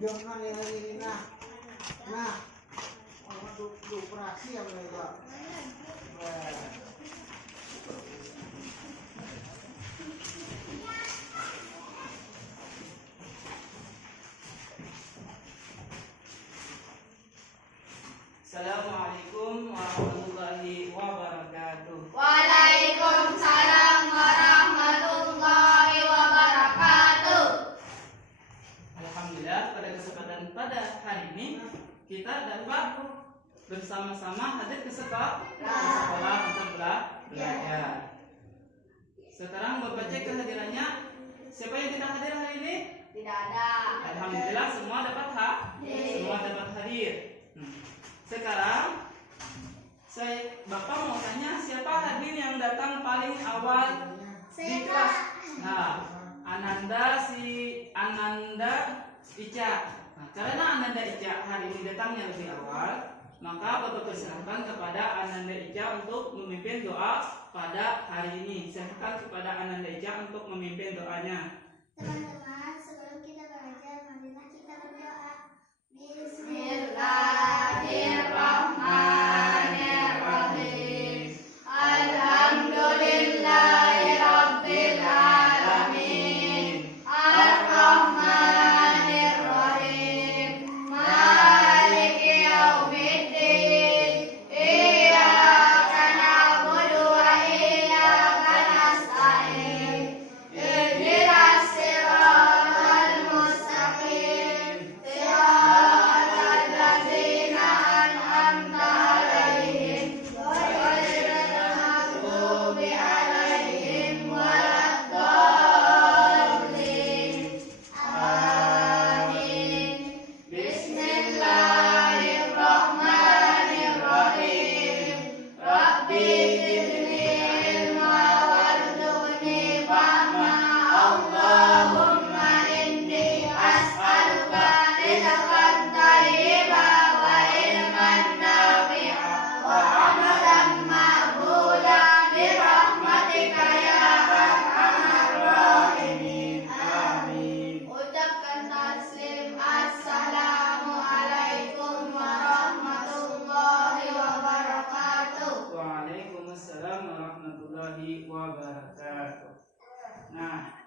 Jangan yang ini nah, operasi yang mereka. Assalamualaikum warahmatullahi wabarakatuh. Waalaikumsalam warahmatullahi wabarakatuh. Alhamdulillah, pada kesempatan pada hari ini kita dapat bersama-sama hadir ke sekolah untuk belajar. Sekarang Bapak cek kehadirannya. Siapa yang tidak hadir hari ini? Tidak ada. Alhamdulillah semua dapat semua dapat hadir. Sekarang Bapak mau tanya siapa hadir yang datang paling awal di kelas? Nah, Ananda Ica. Nah, karena Ananda Ica hari ini datangnya lebih awal, maka Bapak persilahkan kepada Ananda Ica untuk memimpin doa pada hari ini. Silakan kepada Ananda Ica untuk memimpin doanya. Teman-teman, sebelum kita belajar, marilah kita berdoa. Bismillahirrahmanirrahim. Alhamdulillahirabbil alamin. Ar-Rahmanirrahim. Maliki yaumiddin. Iyyaka na'budu wa iyyaka nasta'in. Ihdinas siratal mustaqim. Siratal ladzina an'amta 'alaihim ghairil maghdubi 'alaihim waladdallin. Amin. Bismillahirrahmanirrahim. Rabbi zidni ilma warzuqni fahma. Allahumma inni as'aluka rizqan thayyiban wa ilman nafi'an wa 'amalan maqbulan bi rahmatika ya arhamar rahimin. Amin. Ucapkan taslim. Assalamualaikum warahmatullahi wabarakatuh. Waalaikumsalam warahmatullahi wabarakatuh. Nah,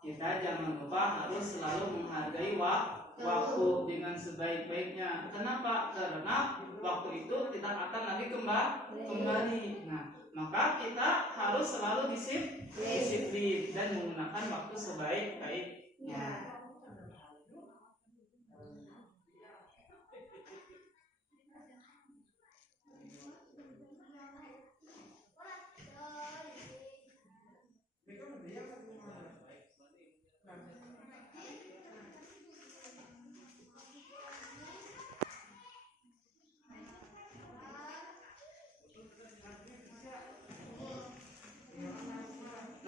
kita jangan lupa harus selalu menghargai waktu dengan sebaik-baiknya. Kenapa? Karena waktu itu kita akan lagi kembali. Nah, maka kita harus selalu disiplin dan menggunakan waktu sebaik-baiknya.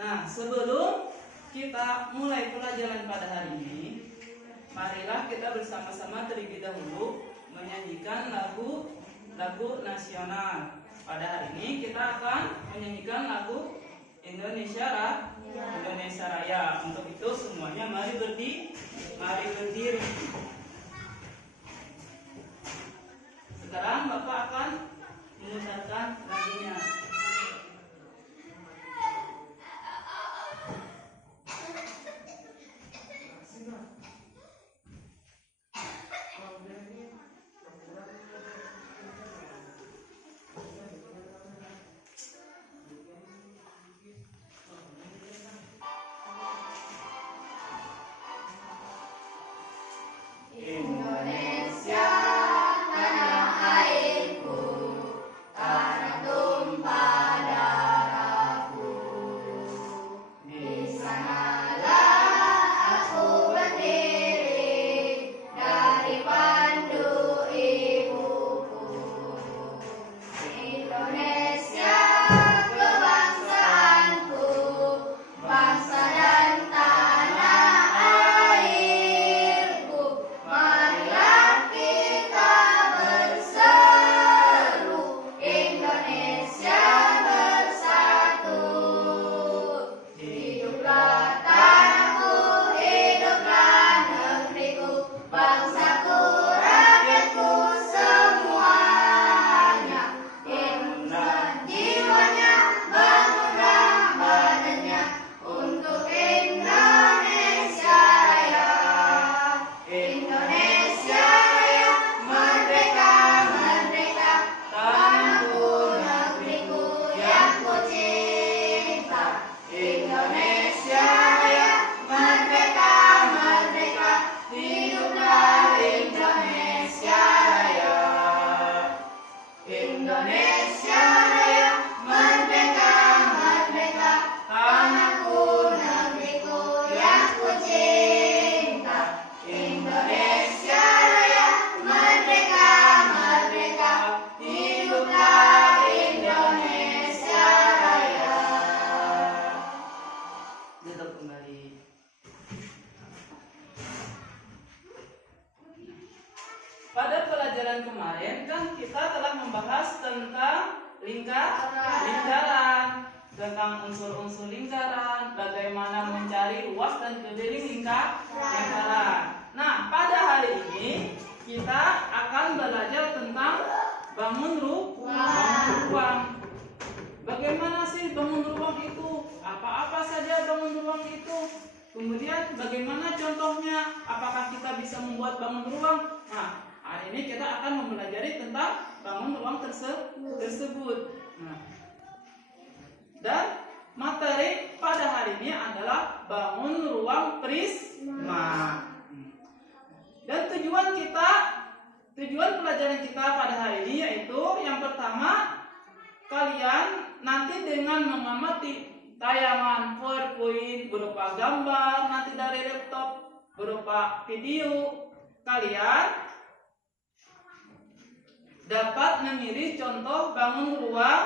Nah, sebelum kita mulai pelajaran pada hari ini, marilah kita bersama-sama terlebih dahulu menyanyikan lagu nasional. Pada hari ini kita akan menyanyikan lagu Indonesia Raya. Untuk itu semuanya mari berdiri. Sekarang Bapak akan memutarkan lagunya. Indonesia tanah airku, tanah tumpah darahku. Di sanalah aku berdiri dari pandu ibuku. Indonesia kebangsaanku, bangsa dan tanah airku. pelajaran kemarin kan kita telah membahas tentang lingkaran, tentang unsur-unsur lingkaran, bagaimana mencari ruas dan keliling lingkaran. Nah, pada hari ini kita akan belajar tentang bangun ruang. Bagaimana sih bangun ruang itu? Apa-apa saja bangun ruang itu? Kemudian bagaimana contohnya? Apakah kita bisa membuat bangun ruang? Nah, hari ini kita akan mempelajari tentang bangun ruang tersebut. Nah, dan materi pada hari ini adalah bangun ruang prisma. Dan tujuan pelajaran kita pada hari ini yaitu yang pertama, kalian nanti dengan mengamati tayangan PowerPoint berupa gambar nanti dari laptop berupa video, kalian dapat memilih contoh bangun ruang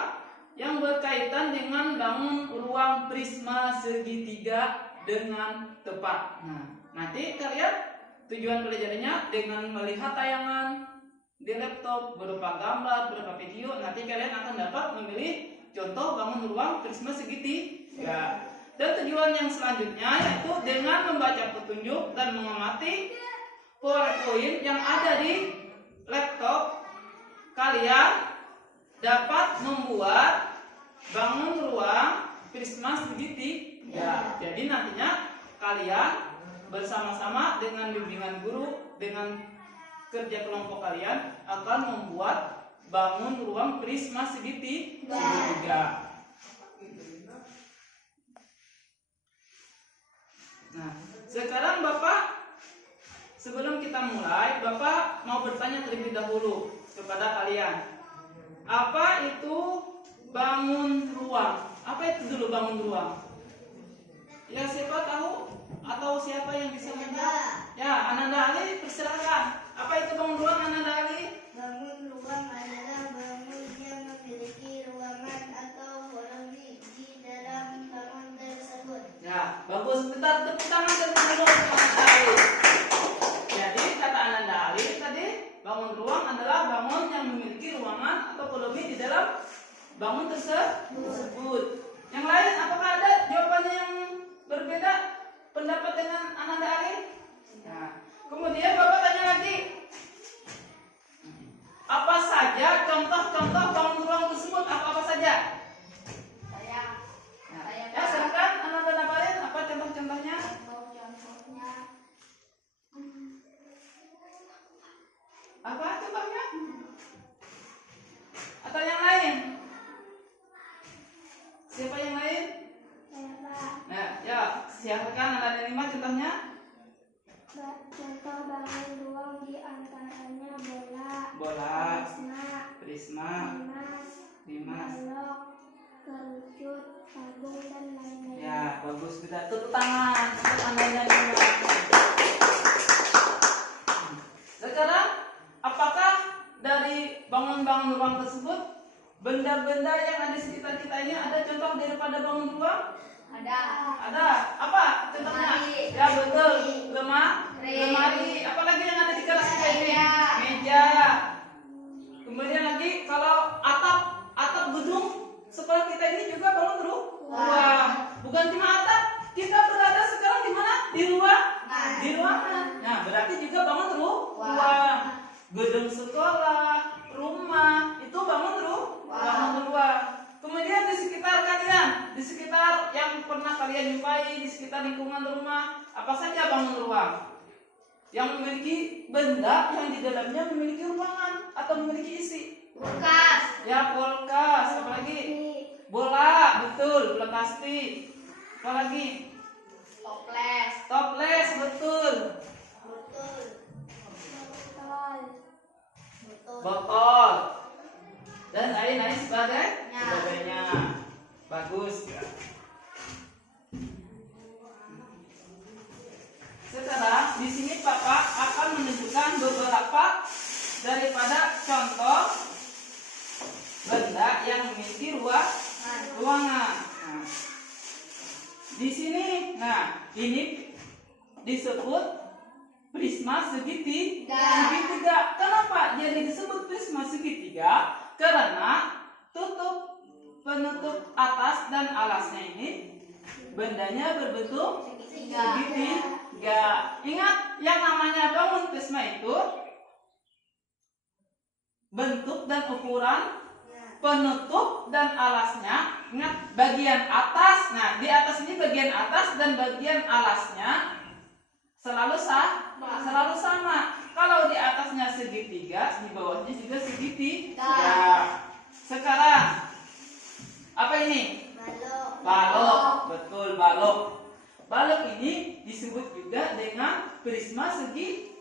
yang berkaitan dengan bangun ruang prisma segitiga dengan tepat. Nah, nanti kalian tujuan pelajarannya dengan melihat tayangan di laptop berupa gambar, berupa video, nanti kalian akan dapat memilih contoh bangun ruang prisma segitiga. Dan tujuan yang selanjutnya yaitu dengan membaca petunjuk dan mengamati PowerPoint yang ada di laptop, kalian dapat membuat bangun ruang prisma segitiga. Jadi nantinya kalian bersama-sama dengan bimbingan guru, dengan kerja kelompok kalian akan membuat bangun ruang prisma segitiga. Nah, sekarang Bapak, sebelum kita mulai, Bapak mau bertanya terlebih dahulu kepada kalian. Apa itu bangun ruang? Apa itu dulu bangun ruang? Ya, siapa tahu? Atau siapa yang bisa menjawab? Ya, Ananda Ali, persilakan. Apa itu bangun ruang, Ananda Ali? Bangun ruang adalah bangun yang memiliki ruangan atau kolam di dalam bangun tersebut. Ya, bagus. Kita tepuk tangan terlebih dulu untuk Ananda Ali. Jadi kata Ananda Ali tadi, bangun ruang adalah bangun yang memiliki ruangan atau koloni di dalam bangun tersebut. Yang lain, apakah ada jawabannya yang berbeda pendapat dengan Ananda Ali? Nah, kemudian Bapak tanya lagi, apa saja contoh-contoh bangun ruang tersebut? Apa saja? Ya, silakan Ananda Nabarin, apa contoh-contohnya? Apa contohnya? Atau yang lain? Siapa yang lain? Nah, ya, silakan Ananda Lima contohnya. Contoh bangun ruang di antaranya Bola, prisma, limas. balok, kerucut, tabung, dan lain-lain. Ya, bagus. Kita tepuk tangan untuk Ananda Lima. Sekarang, apakah dari bangun-bangun ruang tersebut benda-benda yang ada di sekitar kita ini ada contoh daripada bangun ruang? Ada. Apa contohnya? Lemari. Ya, betul. Lemari. Apalagi yang ada di kelas kita ini? Meja. Kemudian lagi kalau atap gedung sekolah kita ini juga bangun ruang. Bukan cuma atap, kita berada sekarang di mana? Di ruangan. Nah, berarti juga bangun ruang. Gedung sekolah, rumah, itu bangun ruang. Kemudian di sekitar kalian, di sekitar yang pernah kalian jumpai, di sekitar lingkungan rumah, apa saja bangun ruang? Yang memiliki benda yang di dalamnya memiliki ruangan atau memiliki isi. Kulkas. Ya, kulkas. Apa lagi? Bola, betul. Bola plastik. Apa lagi? Toples, betul. Botol. Dan lain-lain sebagainya. Bagus. Sekarang di sini Bapak akan menunjukkan beberapa daripada contoh benda yang memiliki ruangan. Nah, di sini, ini disebut prisma segitiga. Kenapa jadi disebut prisma segitiga karena penutup atas dan alasnya ini bendanya berbentuk segitiga. Ingat, yang namanya bangun prisma itu bentuk dan ukuran, penutup dan alasnya. Ingat, bagian atas. Nah, di atas ini bagian atas dan bagian alasnya selalu sama. Kalau di atasnya segitiga, di bawahnya juga segitiga. Sekarang apa ini? Balok. Betul, balok. Balok ini disebut juga dengan prisma segi.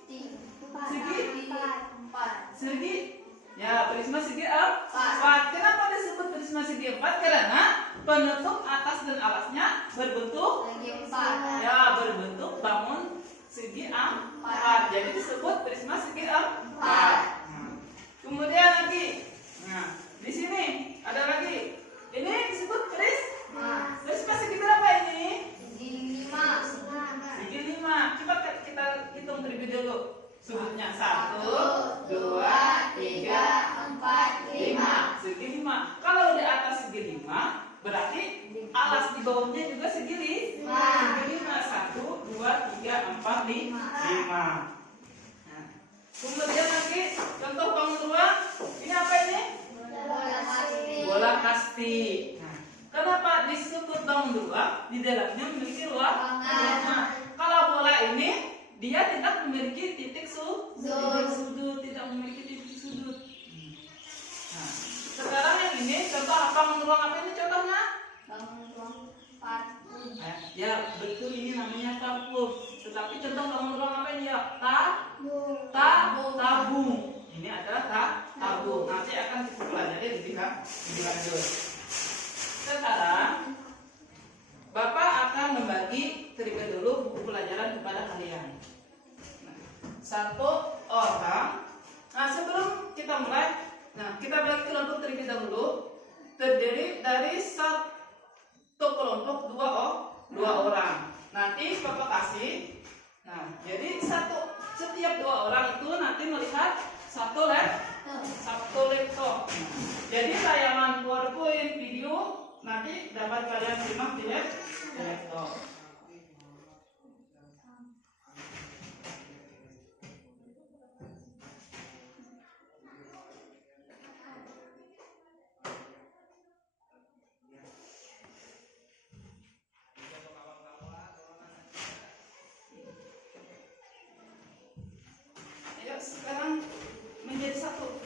Ya, prisma segi empat. Kenapa disebut prisma segi empat? Karena penutup atas dan alasnya berbentuk bangun segi empat. Jadi disebut prisma segi empat. Kemudian lagi, nah di sini ada lagi. Ini disebut prisma segi berapa ini? Segi 5. Coba kita hitung terlebih dulu. Sebutnya 1, 2, 3, 4, 5. Segi 5. Kalau di atas segi 5, berarti alas di bawahnya juga segi 5. Segi 5. 1, 2, 3, 4, 5. Nah, kemudian lagi contoh bangun ruang. Ini apa ini? Bola kasti. Nah, kenapa disebut bangun ruang? Di dalamnya memiliki ruangan. Kalau bola ini dia tidak memiliki titik sudut, tidak memiliki titik sudut. Nah, sekarang yang ini contoh bangun ruang apa ini contohnya? Bangun ruang parfum. Ya betul, ini namanya parfum. Tetapi contoh bangun ruang apa ini ya? Tabung. Ini adalah tabung. Nanti akan kita pelajari lebih lanjut. Sekarang Bapak akan membagi terlebih dulu buku pelajaran kepada kalian. Nah, satu orang. Nah, sebelum kita mulai, kita bagi kelompok terlebih dahulu. Terdiri dari satu kelompok dua orang. Nanti Bapak kasih. Nah, jadi setiap 2 orang itu nanti melihat satu laptop. Jadi tayangan PowerPoint video nanti dapat kalian simak di laptop. Ayo sekarang menjadi satu.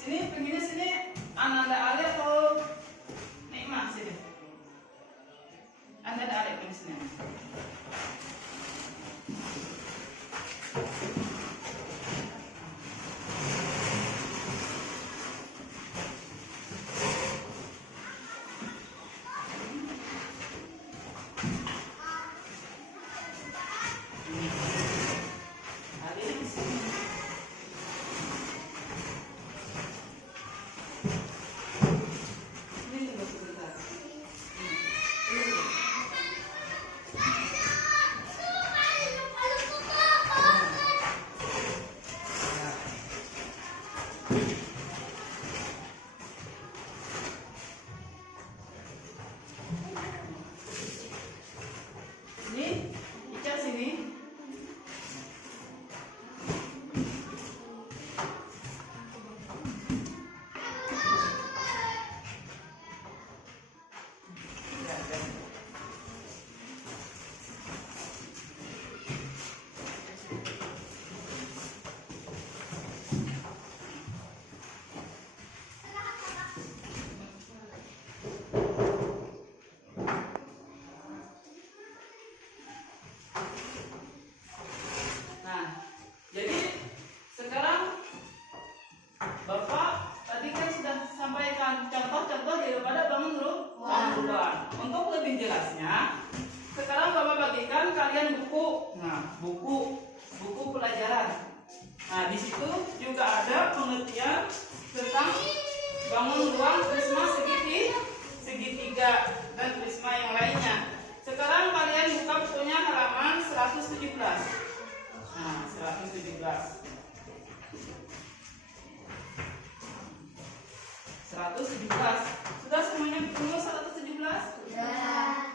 Sini, pengennya sini. Ananda Ali atau Nikmah sini. Ananda Ali pengen sini. Ali di sini. Ini Ica sini. Nah, jadi sekarang Bapak tadi kan sudah sampaikan contoh-contoh daripada bangun ruang. Untuk lebih jelasnya, sekarang Bapak bagikan kalian buku. Nah, buku pelajaran. Nah, di situ juga ada pengertian tentang bangun ruang prisma segitiga dan prisma yang lainnya. Sekarang kalian buka bukunya halaman 117. Nah, 117. 117. Sudah semuanya ketemu 117? Sudah.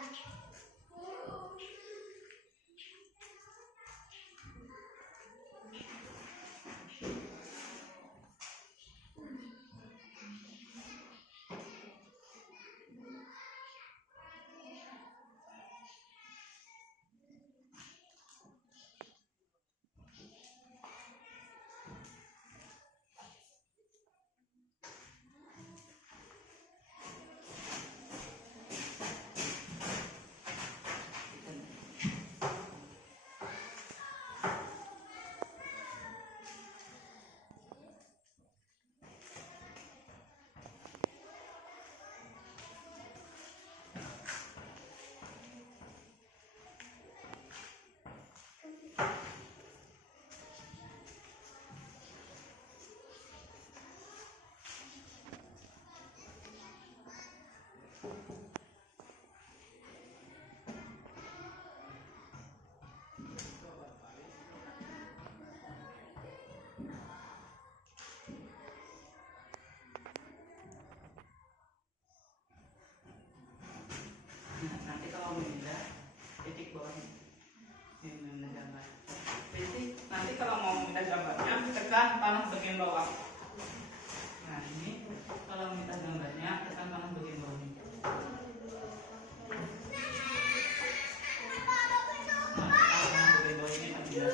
Nanti kalau memindah titik bawahnya ini memindah gambar. Nanti kalau mau memindah gambarnya tekan panah bagian bawah. Nah ini kalau memindah gambarnya tekan panah bagian bawah ini. Nah, panah bagian bawah ini akan jelas.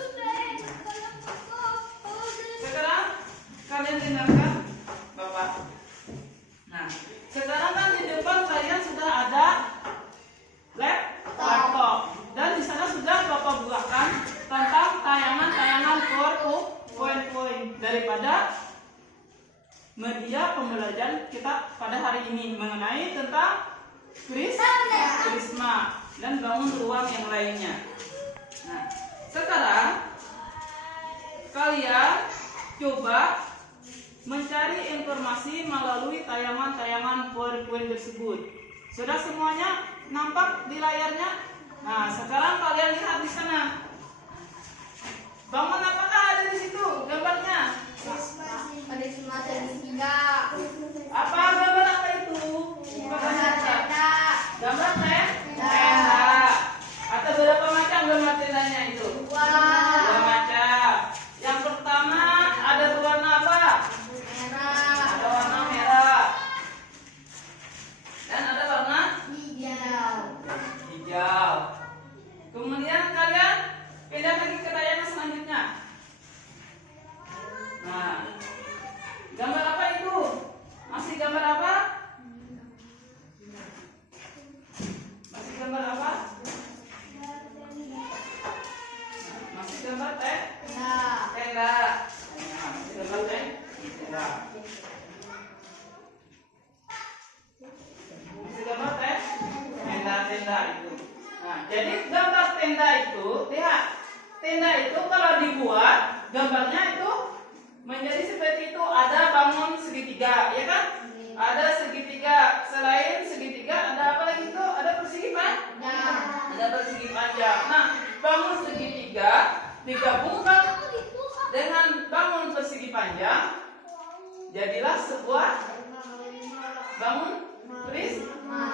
Sekarang kalian dengarkan Bapak. Nah sekarang kan di depan kalian sudah ada laptop dan di sana sudah Bapak buatkan tentang tayangan-tayangan poin-poin daripada media pembelajaran kita pada hari ini mengenai tentang prisma dan bangun ruang yang lainnya. Nah, sekarang kalian coba mencari informasi melalui tayangan-tayangan poin-poin tersebut. Sudah semuanya nampak di layarnya? Nah, sekarang kalian lihat di sana. Bangun apakah ada di situ gambarnya? Prisma segitiga. Apa gambar apa itu? Gambar tenda. Gambar tenda. Atau berapa macam gambar tendanya itu? Dua macam. Yang pertama ada berwarna apa? Merah. Ada warna merah. Dan ada warna hijau. Kemudian kalian pindah lagi ke tayangan selanjutnya. Nah, gambar apa itu? Masih gambar apa? Masih gambar apa? Masih gambar tenda. Nah, masih gambar tenda. Masih gambar tenda itu. Nah, jadi gambar tenda itu, lihat. Tenda itu kalau dibuat, gambarnya itu menjadi seperti itu. Ada bangun segitiga, ya kan? Ada segitiga. Selain segitiga, ada apa lagi itu? Ada persegi panjang. Ada persegi panjang. Nah, bangun segitiga digabungkan dengan bangun persegi panjang, jadilah sebuah bangun prisma.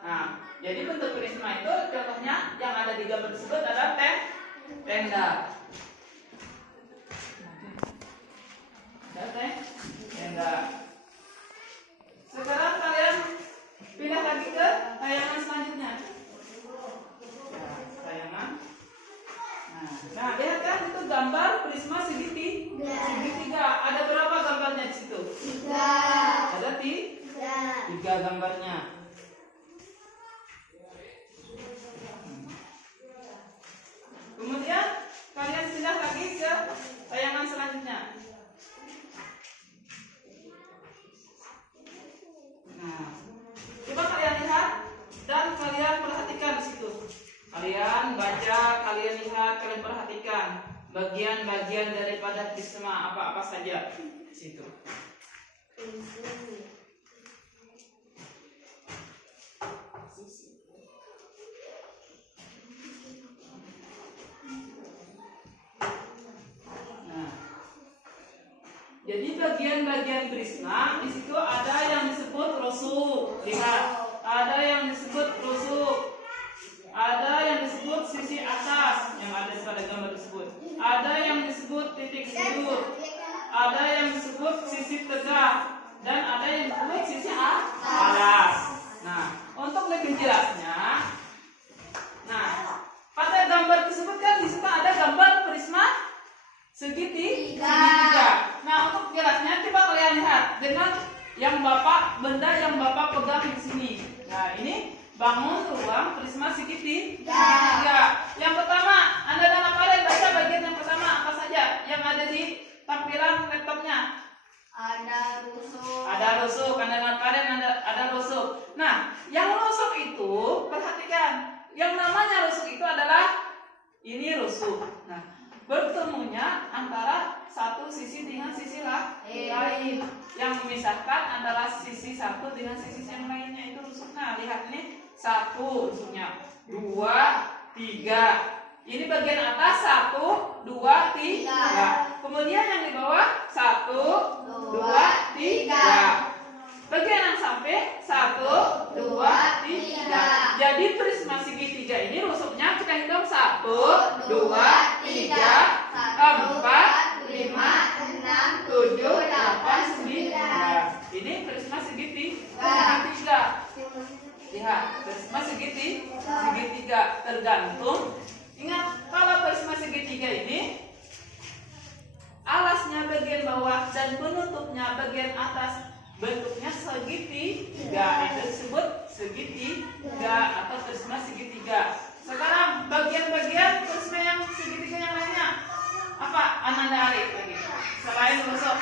Nah, jadi bentuk prisma itu contohnya yang ada di gambar tersebut adalah tenda. Tenda. Sekarang kalian pindah lagi ke tayangan selanjutnya. Tayangan. Nah, lihat kan itu gambar prisma segitiga. Ada berapa gambarnya di situ? 3. Ada 3 gambarnya. Kemudian kalian pindah lagi ke tayangan selanjutnya. Nah, coba kalian lihat dan kalian perhatikan di situ. Kalian baca, kalian lihat, kalian perhatikan bagian-bagian daripada prisma apa-apa saja di situ. Jadi bagian-bagian prisma di situ ada yang disebut rusuk. Lihat, ada yang disebut rusuk. Ada yang disebut sisi atas yang ada pada gambar tersebut. Ada yang disebut titik sudut. Ada yang disebut sisi tegak dan ada yang disebut sisi alas. Nah, untuk lebih jelasnya, nah pada gambar tersebut kan di situ ada gambar prisma segitiga. Nah, untuk jelasnya coba kalian lihat dengan benda yang Bapak pegang di sini. Nah, ini bangun ruang prisma segitiga. Yang pertama, Anda dan kalian baca bagian yang pertama apa saja yang ada di tampilan laptopnya? Ada rusuk. Ada rusuk, Anda dan kalian ada rusuk. Nah, yang rusuk itu perhatikan, yang namanya rusuk itu adalah ini rusuk. Nah, bertemunya antara satu sisi dengan sisi lain. Yang memisahkan antara sisi satu dengan sisi yang lainnya itu rusuk. Nah, lihat nih, satu rusuknya, 2, 3. Ini bagian atas 1, 2, 3. Kemudian yang di bawah 1, 2, 3. Bagian yang sampai 1, 2, 3. Jadi prisma segitiga ini rusuknya kita hitung 1, 2, 3, 4, 5, 6, 7, 8, 9. Ini prisma segitiga. Lihat, prisma segitiga tergantung. Ingat, kalau prisma segitiga ini alasnya bagian bawah dan penutupnya bagian atas bentuknya segitiga, itu disebut segitiga atau prisma segitiga. Sekarang bagian-bagian prisma yang segitiga yang lainnya apa? Ananda Arif lagi. Selain rusuk,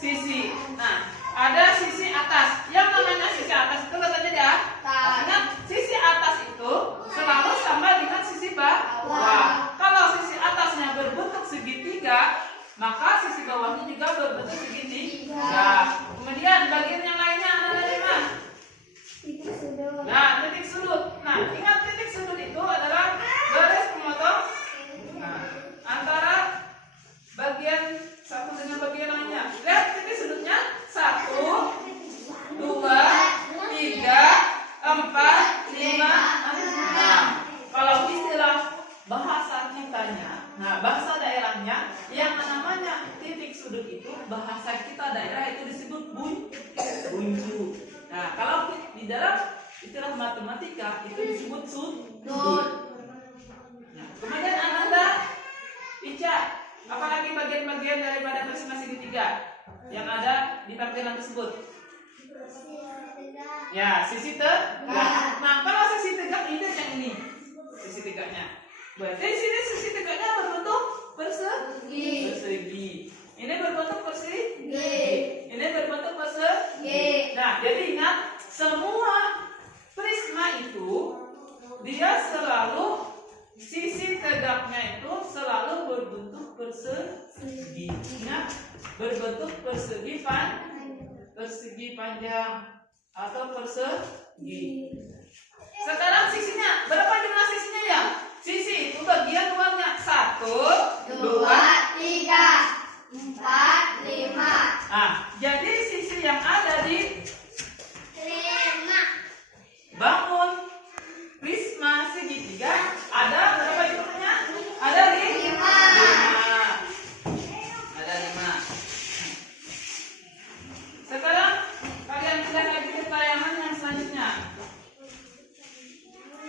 sisi. Nah, ada sisi atas. Yang namanya sisi atas itu katanya dia. Ingat, sisi atas itu selalu sama dengan sisi bawah. Kalau sisi atasnya berbentuk segitiga, maka sisi bawahnya juga berbentuk segitiga. Kemudian bagian yang lainnya ada di mana? Nah, titik sudut. Nah, ingat titik sudut itu adalah garis pemotong antara bagian satu dengan bagian lainnya. Lihat titik sudutnya 1, 2, 3, 4, 5, 6. Kalau istilah bahasa kitanya, nah bahasa daerahnya yang namanya titik sudut itu bahasa kita daerah itu disebut bunju. Nah, kalau di dalam istilah matematika itu disebut sudut. Nah, kemudian Ananda, Ica, apalagi bagian-bagian daripada prisma segitiga yang ada di tampilan tersebut? Ya, sisi tegak. Nah, kalau sisi tegak ini yang ini, sisi tegaknya. Berarti sini sisi tegaknya berbentuk persegi. Ini berbentuk persegi. Ini berbentuk persegi. Nah, jadi ingat, semua prisma itu dia selalu sisi tegaknya itu selalu berbentuk persegi. Ingat, berbentuk persegi panjang atau persegi. Sekarang sisinya, berapa jumlah sisinya ya? Sisi itu bagian luarnya 1, 2, 3, 4, 5. Nah, jadi sisi yang ada di bangun prisma segitiga ada berapa jumlahnya? Ada 5. Ada 5. Sekarang kalian lihat lagi ke tayangan yang selanjutnya.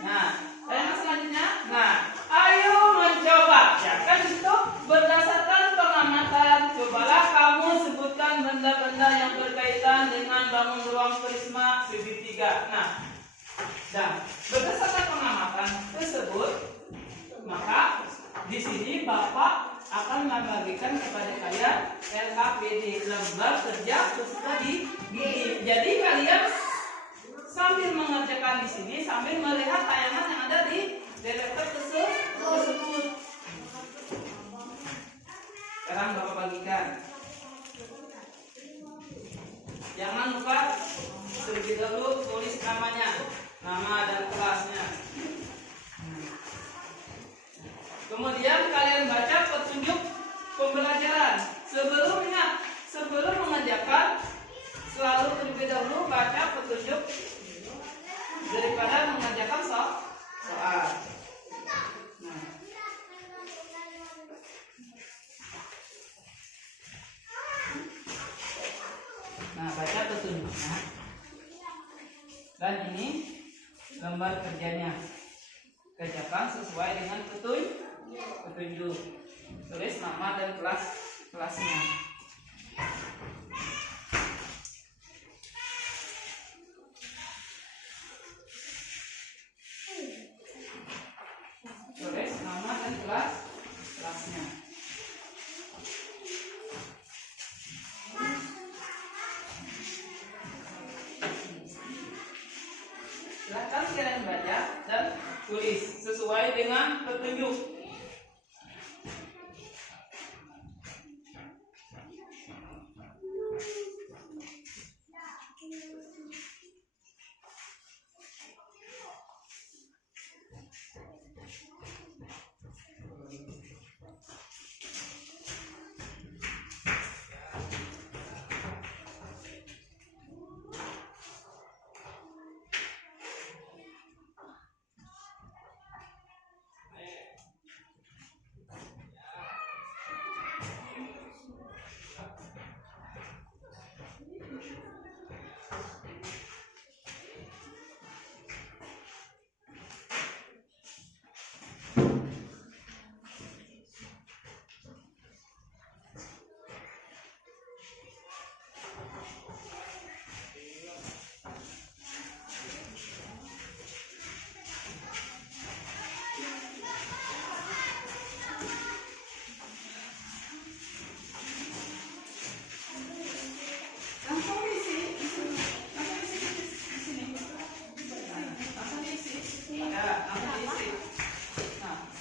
Nah, tayangan selanjutnya. Nah, ayo mencoba. Ya kan itu berdasarkan pengamatan. Cobalah kamu sebutkan benda-benda yang berkaitan dengan bangun ruang prisma segitiga. Nah, dan berdasarkan pengamatan tersebut, maka di sini Bapak akan membagikan kepada kalian LKPD, lembar kerja peserta dididik. Jadi kalian sambil mengerjakan di sini sambil melihat tayangan yang ada di laptop tersebut. Sekarang Bapak bagikan. Jangan lupa terlebih dahulu tulis namanya, nama dan kelasnya. Kemudian kalian baca petunjuk pembelajaran Sebelum mengerjakan, selalu terlebih dahulu baca petunjuk daripada mengerjakan soal. Nah, baca petunjuknya. Dan ini gambar kerjanya. Kerjakan sesuai dengan petunjuk. Tulis nama dan kelasnya. Tulis nama dan kelasnya. Silahkan kalian baca dan tulis sesuai dengan petunjuk.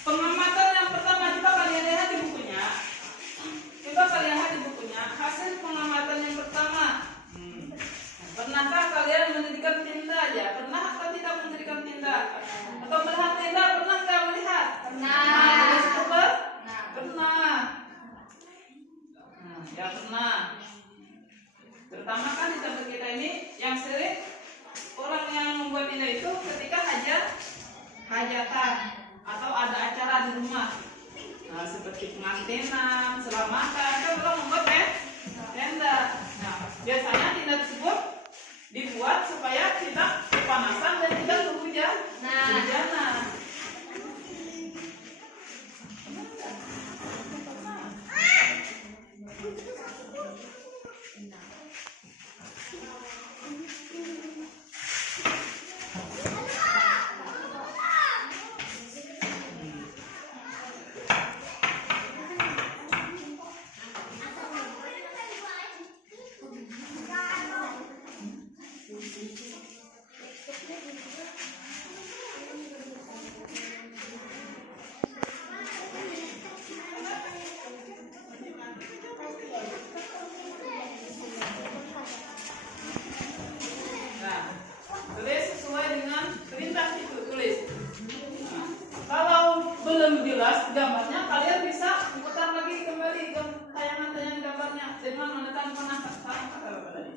Pengamatan yang pertama coba kalian lihat di bukunya. Hasil pengamatan yang pertama. Pernahkah kalian mendirikan tenda aja? Pernah atau tidak mendirikan tenda? Atau melihat tenda? Pernah tidak melihat? Pernah. Pernah. Ya pernah. Terutama kan di tempat kita ini yang sering orang yang membuat tenda itu ketika hajatan atau ada acara di rumah. Nah, seperti pengantinan, selamatan, kan orang membuat tenda. Nah, biasanya tenda tersebut dibuat supaya tidak kepanasan dan tidak kehujanan. Tulis sesuai dengan perintah itu, tulis. Kalau belum jelas gambarnya, kalian bisa putar lagi kembali ke tayangan-tayangan gambarnya dengan menekan panah tadi.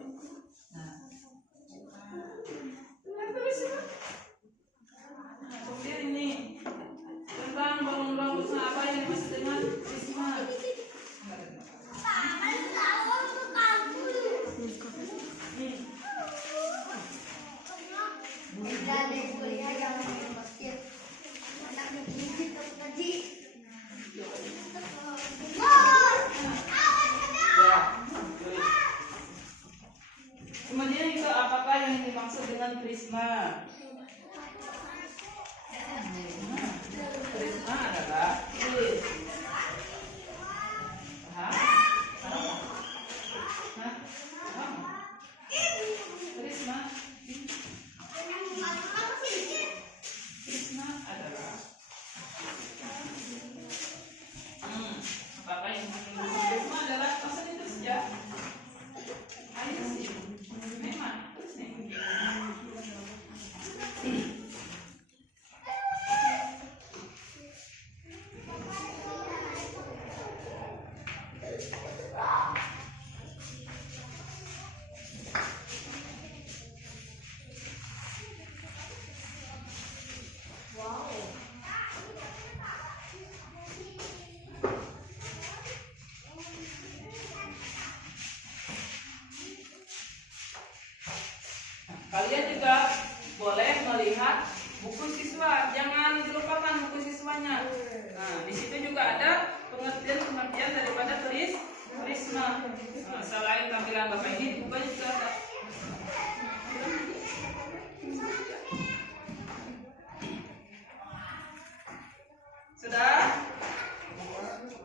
Tulis itu. Kemudian ini tentang bangun-bangun apa yang dimaksud dengan risma. Kemudian itu apakah yang dimaksud dengan prisma? Prisma adalah prisma adalah Nah, di situ juga ada pengertian daripada prisma. Nah, selain tampilan Bapak ini, bukunya juga ada.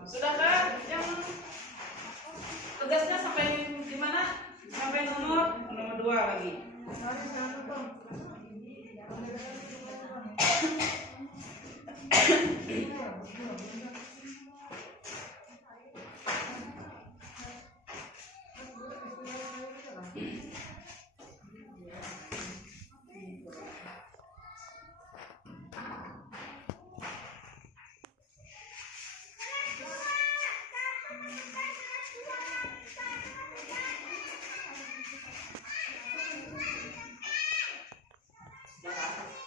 Sudah kan? Yang tugasnya sampai di mana? Sampai nomor 2 lagi.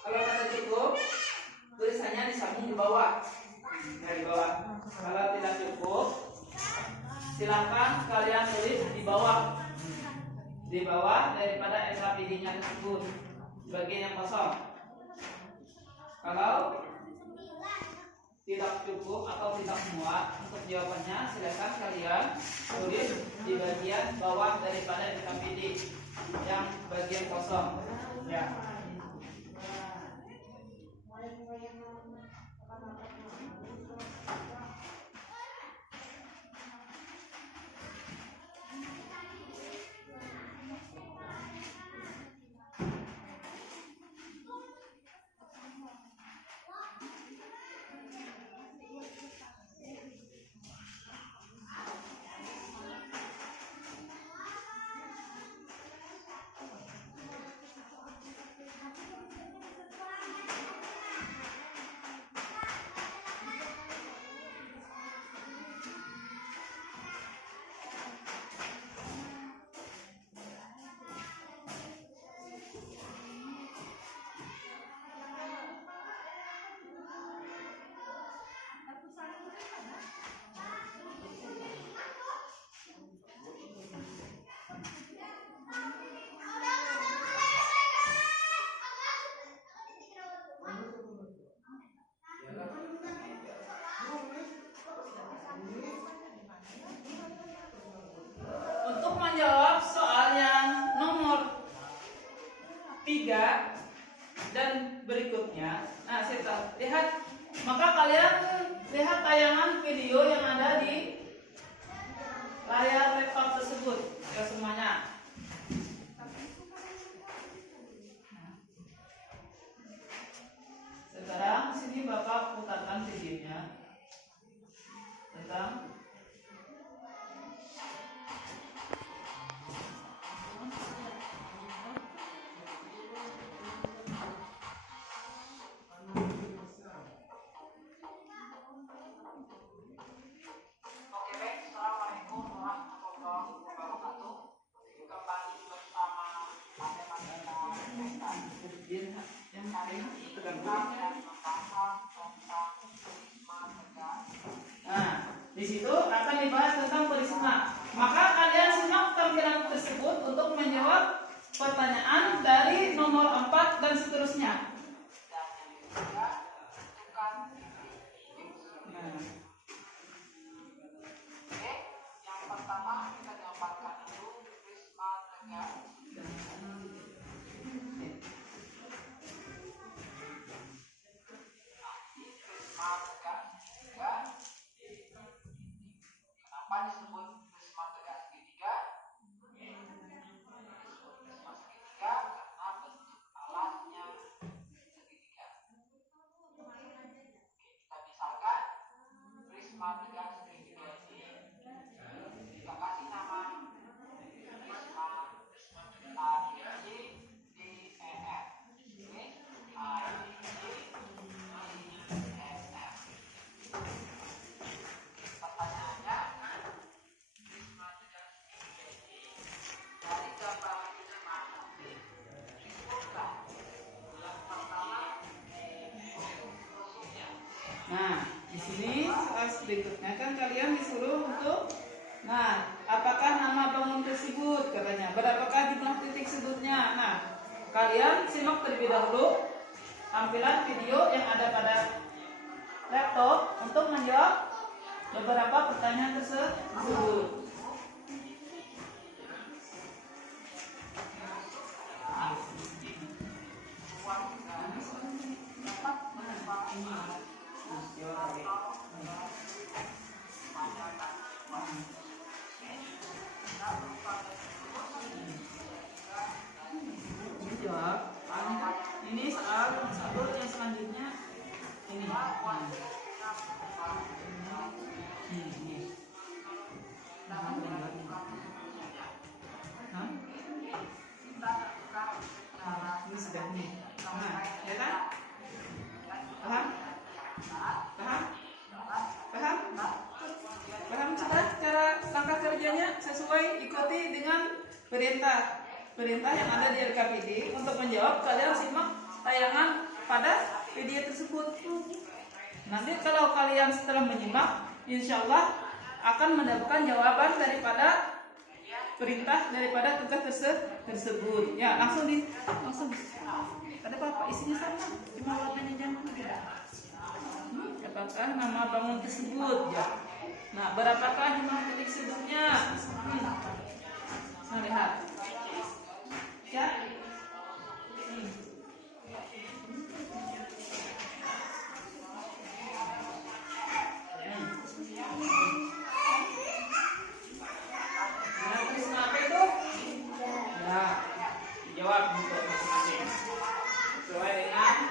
Kalau kata cukup, tulisannya disambung di bawah. Dari bawah. Kalau tidak cukup, silakan kalian tulis di bawah. Di bawah daripada SAPD-nya tersebut, bagian yang kosong. Kalau tidak cukup atau tidak muat untuk jawabannya, silakan kalian tulis di bagian bawah daripada SAPD yang bagian kosong. Ya. Untuk menjawab soal yang nomor 3 dan berikutnya, nah saya lihat, maka kalian lihat tayangan video yang ada di layar laptop tersebut ya semuanya. Sekarang sini Bapak putarkan videonya tentang nah, di situ akan dibahas tentang prisma. Maka kalian simak tampilan tersebut untuk menjawab pertanyaan dari nomor 4 dan seterusnya. Nah. Yang pertama kita gambarkan dulu prisma tegak. Kenapa disebut prisma tegak segitiga? Disebut prisma segitiga karena bentuk alasnya segitiga. Kita misalkan prisma tegak segitiga ini kita kasih nama prisma AIGDEF. Ini AIGDEF. Pertanyaannya, prisma tegak segitiga ini dari gambar prisma nanti disebutkan yang pertama rusuknya. Nah, di sini soal berikutnya kan kalian disuruh untuk, nah, apakah nama bangun tersebut katanya, berapakah jumlah titik sudutnya. Nah, kalian simak terlebih dahulu tampilan video yang ada pada laptop untuk menjawab beberapa pertanyaan tersebut. Jawab. Ini soal yang selanjutnya ini. Ini. Hah? Ini sudah nih. Nah, ya kan? Paham? Paham? Paham? Paham sudah cara langkah kerjanya? Sesuai, ikuti dengan perintah yang ada di LKPD. Untuk menjawab, kalian simak tayangan pada video tersebut. Nanti kalau kalian setelah menyimak, insya Allah akan mendapatkan jawaban daripada perintah daripada tugas tersebut. Ya, langsung. Ada apa? Isinya sama, cuma warnanya jangan beda. Apakah nama bangun tersebut? Ya. Nah, berapakah jumlah titik sudutnya? Nah, lihat. Ya. Jawab untuk masing-masing sesuai dengan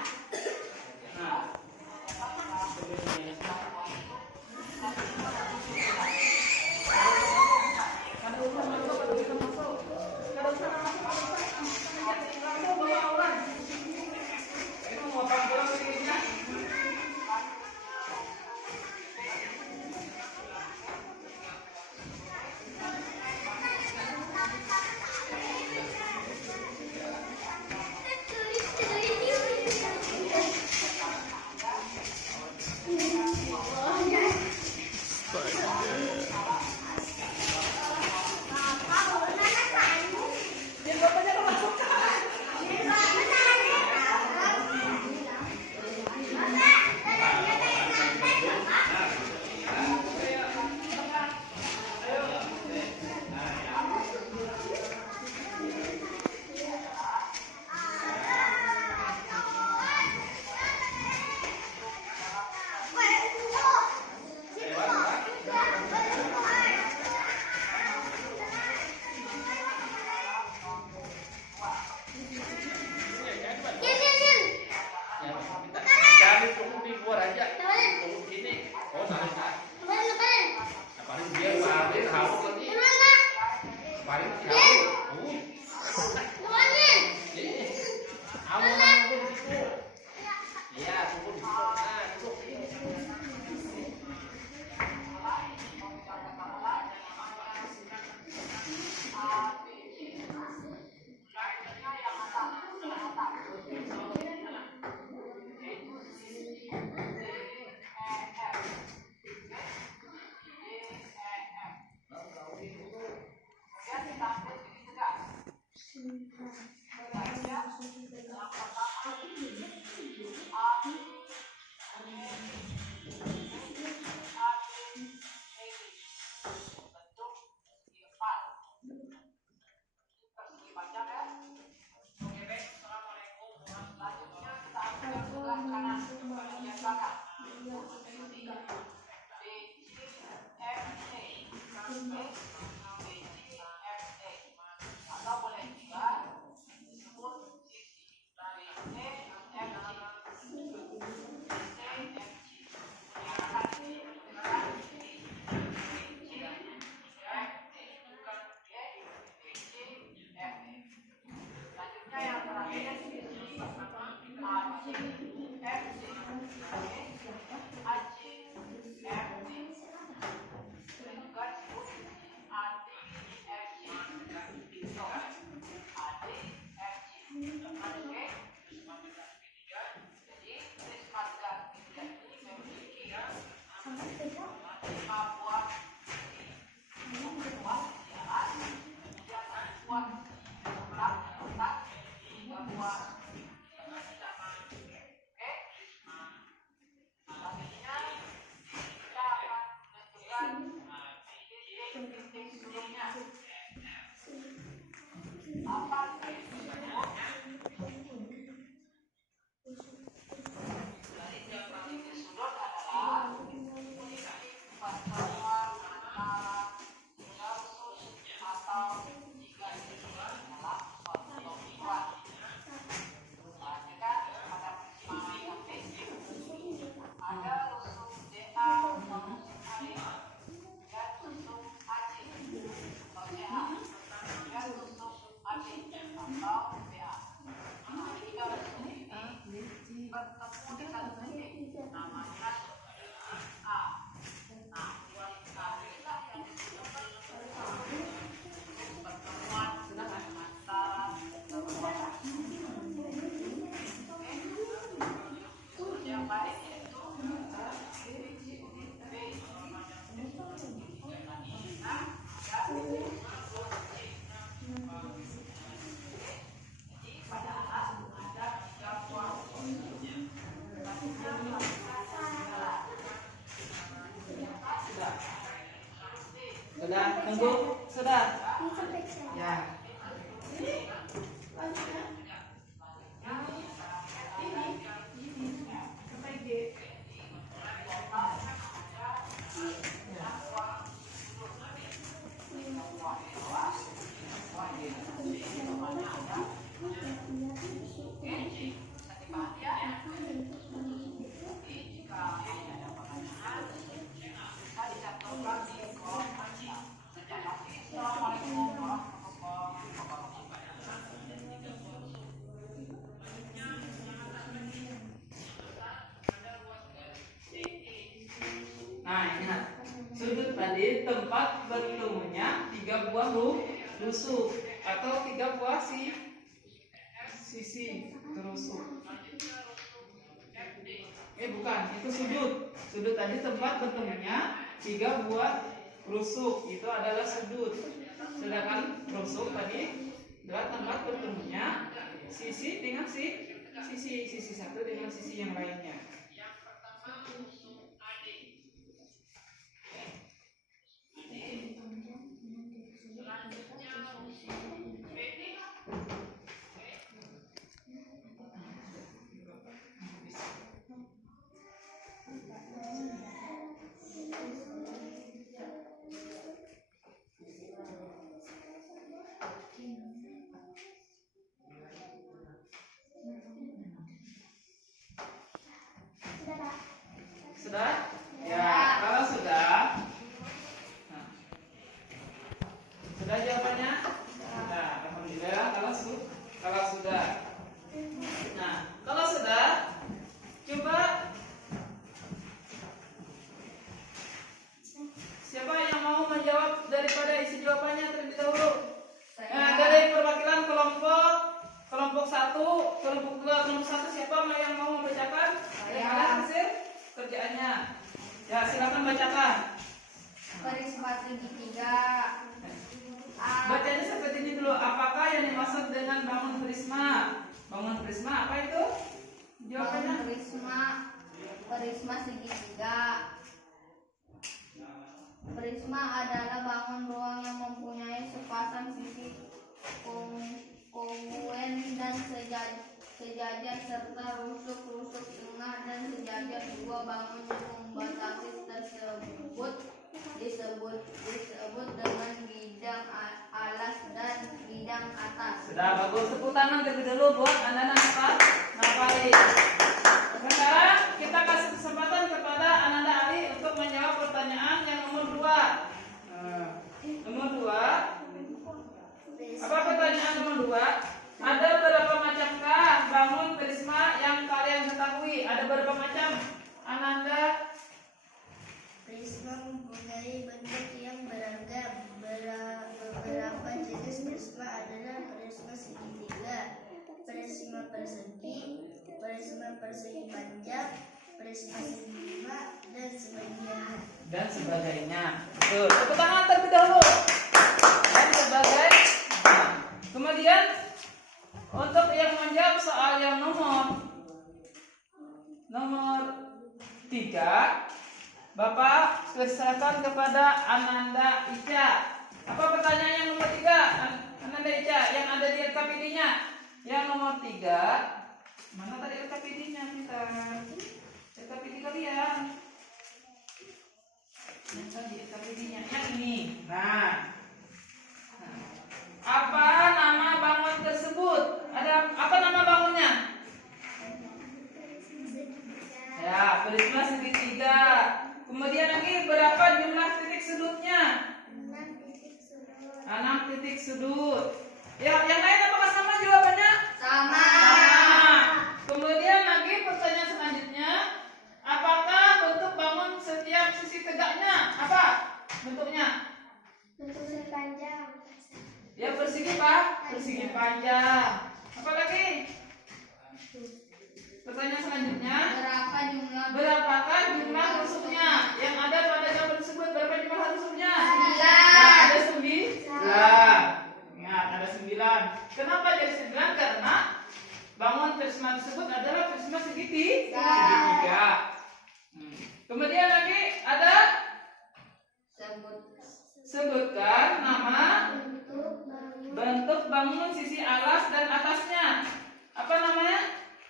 Selanjutnya apa itu? Jadi yang paling di sudut adalah pertemuan antara tiga usus atau tiga individu dalam suatu lingkungan. Perhatikan pada persimpangan yang ada rusuk DA atau rusuk alif dan rusuk AC atau CA dan rusuk AC atau BA. Nah, tiga rusuk ini bertemu di satu titik, namanya A. Nah, inilah yang disebut pertemuan antara dua usus. Yang baik yaitu B. Jadi pada atas ada tiga buah Sudah, tunggu, sudah. Ya. Nah, ingat, sudut tadi tempat bertemunya tiga buah rusuk atau tiga buah sisi terusuk. Bukan, itu sudut. Sudut tadi tempat bertemunya tiga buah rusuk, itu adalah sudut. Sedangkan rusuk tadi adalah tempat bertemunya sisi dengan sisi satu dengan sisi yang lainnya. Sudah? Ya, kalau sudah. Nah, sudah jawabannya? Nah, alhamdulillah kalau sudah. Nah, kalau sudah, coba siapa yang mau menjawab daripada isi jawabannya terlebih dahulu? Nah, dari perwakilan kelompok 1, kelompok 2, kelompok 1, siapa yang mau membacakan? Kalian hasil kerjaannya. Ya, silakan bacakan. Prisma segitiga. Bacanya seperti ini dulu. Apakah yang dimaksud dengan bangun prisma? Bangun prisma apa itu? Jawabannya? Prisma segitiga. Prisma adalah bangun ruang yang mempunyai sepasang sisi kongruent dan sejajar serta rusuk-rusuk tengah dan sejajar. Dua bangun yang membatasi tersebut disebut dengan bidang alas dan bidang atas. Sudah bagus, tepuk tangan terlebih dahulu buat anak-anak Napali. Sekarang kita kasih kesempatan kepada Ananda Ali untuk menjawab pertanyaan yang nomor 2. Nomor 2. Apa pertanyaan nomor 2? Ada berapa macamkah bangun prisma yang kalian ketahui? Ada berapa macam? Ananda? Prisma mempunyai bentuk yang beragam. Beberapa jenis prisma adalah prisma segitiga, prisma persegi, prisma persegi panjang, prisma segitiga, dan sebagainya. Tuh, tepuk tangan terlebih dahulu. Dan sebagainya. Nah, kemudian untuk yang menjawab soal yang nomor 3, Bapak silakan kepada Ananda Ica. Apa pertanyaan yang nomor 3? Mana ada Ica yang ada di LKPD-nya? Yang nomor 3. Mana tadi LKPD-nya kita? LKPD kalian. Yang tadi LKPD-nya yang ini. Nah. Apa nama bangun tersebut? Ada apa nama bangunnya? Ya, prisma segitiga. Kemudian lagi berapa jumlah titik sudutnya? 6 titik sudut. Yang lain apakah sama jawabannya? Sama. Sama. Kemudian lagi pertanyaan selanjutnya, apakah bentuk bangun setiap sisi tegaknya? Apa bentuknya? Bentuk sepanjang. Ya persegi Pak, persegi panjang. Apa lagi? Pertanyaan selanjutnya, berapakah jumlah rusuknya yang ada pada gambar tersebut? Berapa jumlah rusuknya? 9. Nah, ada 9. Ingat, ada 9. Kenapa jadi 9? Karena bangun prisma tersebut adalah prisma segitiga. Kemudian lagi ada sebutkan nama bentuk bangun sisi alas dan atasnya. Apa namanya?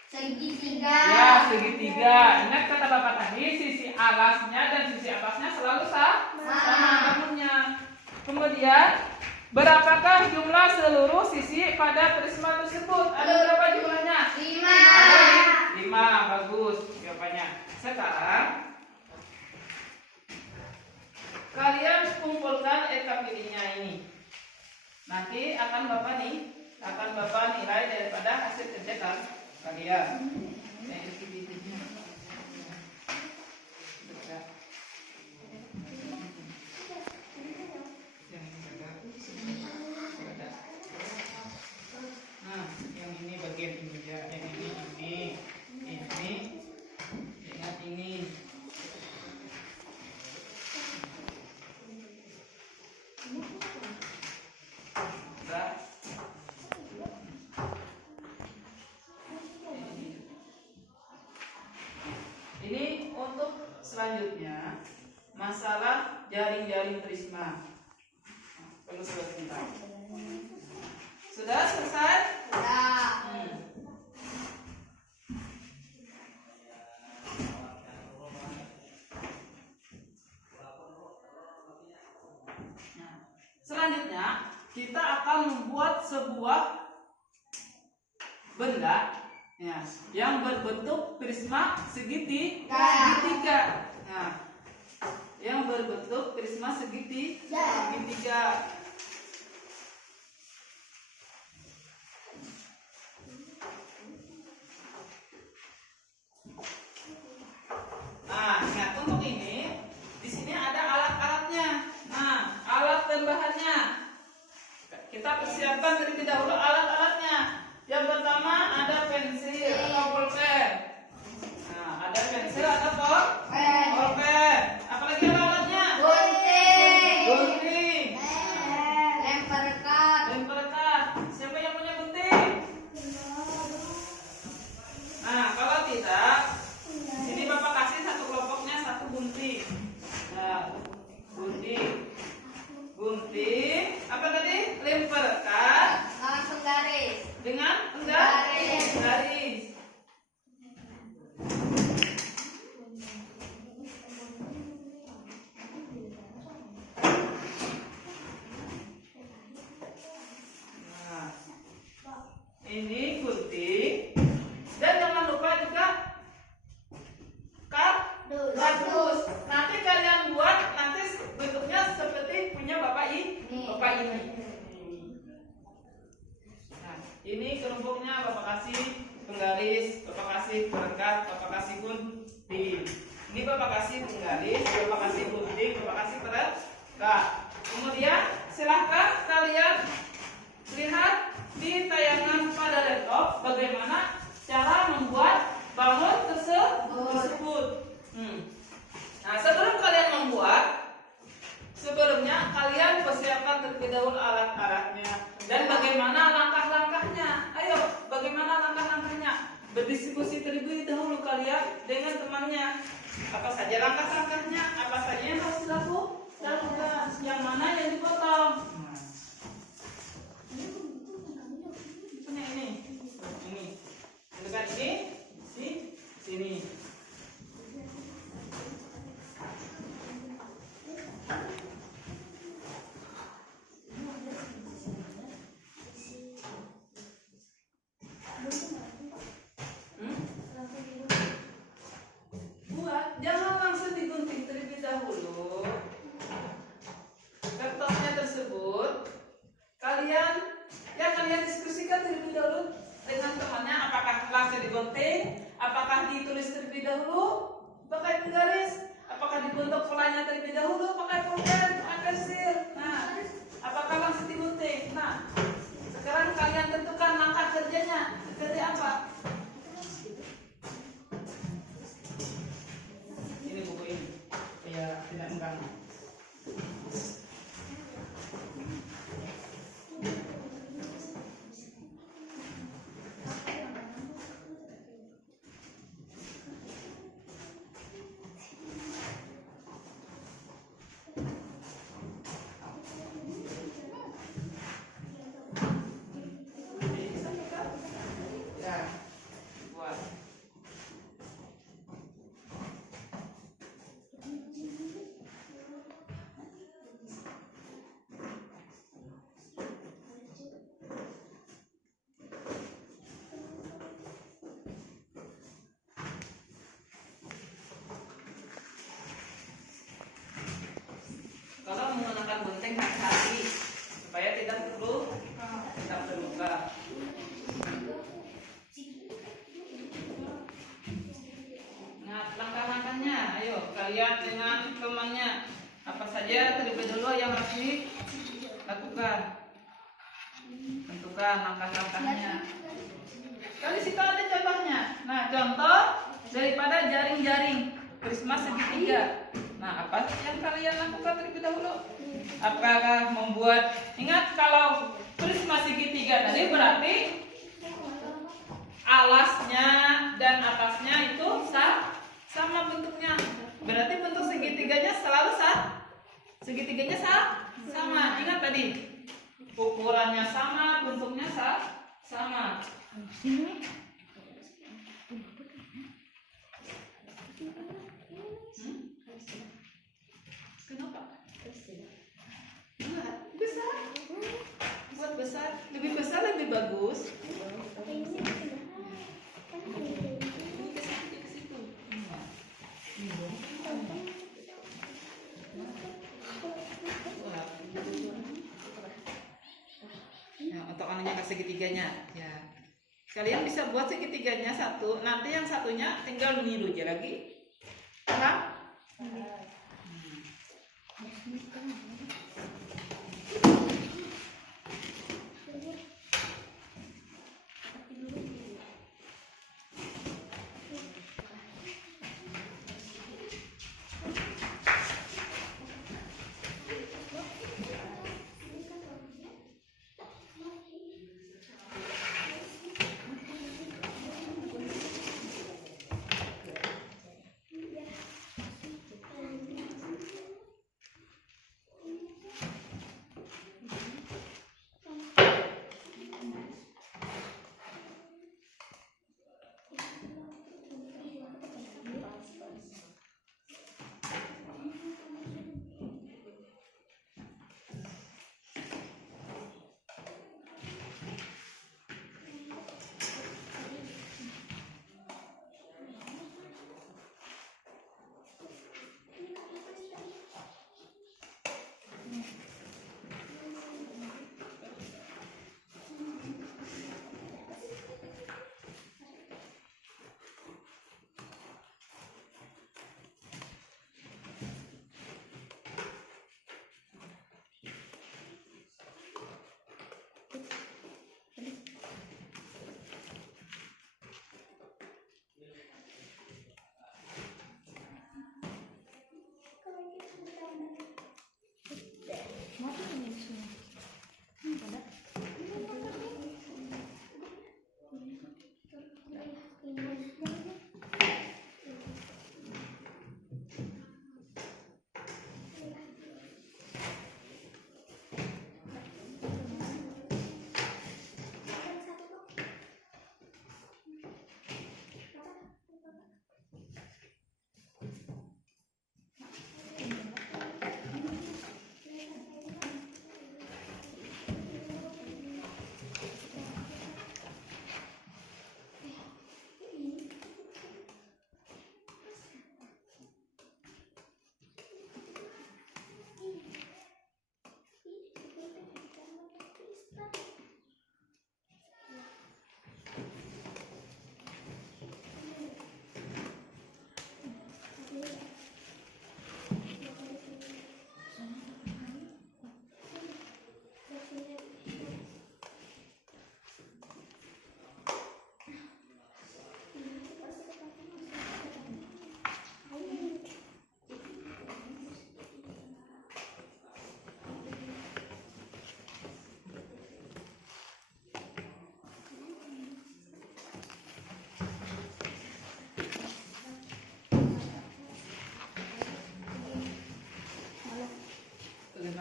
Segitiga. Ya, segitiga. Ingat kata Bapak tadi, sisi alasnya dan sisi atasnya selalu sama bangunnya. Kemudian, berapakah jumlah seluruh sisi pada prisma tersebut? Ada berapa jumlahnya? 5. Ada 5. Bagus jawabannya. Sekarang kalian kumpulkan LKPD-nya ini. Nanti akan Bapak nilai daripada hasil kerja kalian. Nah, yang ini bagian ini ya, yang ini, ingat ini. Ini untuk selanjutnya masalah jaring-jaring prisma. Perlu sebentar. Sudah selesai? Sudah. Selanjutnya kita akan membuat sebuah benda ya, yang berbentuk prisma segitiga. Nah, yang berbentuk prisma segitiga. Nah, ingat untuk ini di sini ada alat-alatnya. Nah, alat dan bahannya. Kita persiapkan terlebih dahulu alat-alatnya. Yang pertama ada pensil atau pulpen. Nah, ada pensil atau pulpen. Apalagi ada alatnya? Gunting. Lempar kat. Siapa yang punya gunting? Nah, kalau tidak, sini Bapak kasih satu kelompoknya satu gunting. Nah, gunting. Apa tadi? Lempar kat. Langsung garis. Dengan garis. Nah, ini gunting. Dan jangan lupa juga kardus. Nanti kalian buat nanti bentuknya seperti punya Bapak ini. Ini kelompoknya Bapak kasih penggaris, Bapak kasih perekat, Bapak kasih gunting. Ini Bapak kasih penggaris, Bapak kasih gunting, Bapak kasih perekat. Kemudian silahkan kalian lihat di tayangan pada laptop bagaimana cara membuat bangun tersebut. Nah, sebelum kalian membuat, sebelumnya kalian persiapkan terlebih dahulu alat-alatnya dan bagaimana langkah-langkahnya. Ayo, bagaimana langkah-langkahnya? Berdiskusi terlebih dahulu kalian dengan temannya. Apa saja langkah-langkahnya? Apa saja yang harus dilakukan? Yang mana yang dipotong? bentuk polanya terlebih dahulu pakai pulpen, pakai pensil. Nah, apakah langsung digunting? Nah, sekarang kalian tentukan langkah kerjanya seperti apa. Ini buku ini supaya tidak mengganggu. Ya, buat. Kalau menggunakan gunting hati-hati supaya tidak perlu tidak terluka. Ingat langkah-langkahnya. Ayo kalian dengan temannya apa saja terlebih dulu yang harus dilakukan. Tentukan langkah-langkahnya. Kali situ ada contohnya. Nah, contoh daripada jaring-jaring prisma segitiga. Nah, apa yang kalian lakukan terlebih dahulu? Apakah membuat, ingat kalau prisma segitiga tadi berarti alasnya dan atasnya itu sama bentuknya. Berarti bentuk segitiganya selalu segitiganya sama. Ingat tadi ukurannya sama, bentuknya sama. Kenapa? Besar. Buat besar, lebih besar lebih bagus. Nah, untuk anunya ke segitiganya, ya. Kalian bisa buat segitiganya satu, nanti yang satunya tinggal meniru aja lagi. Paham?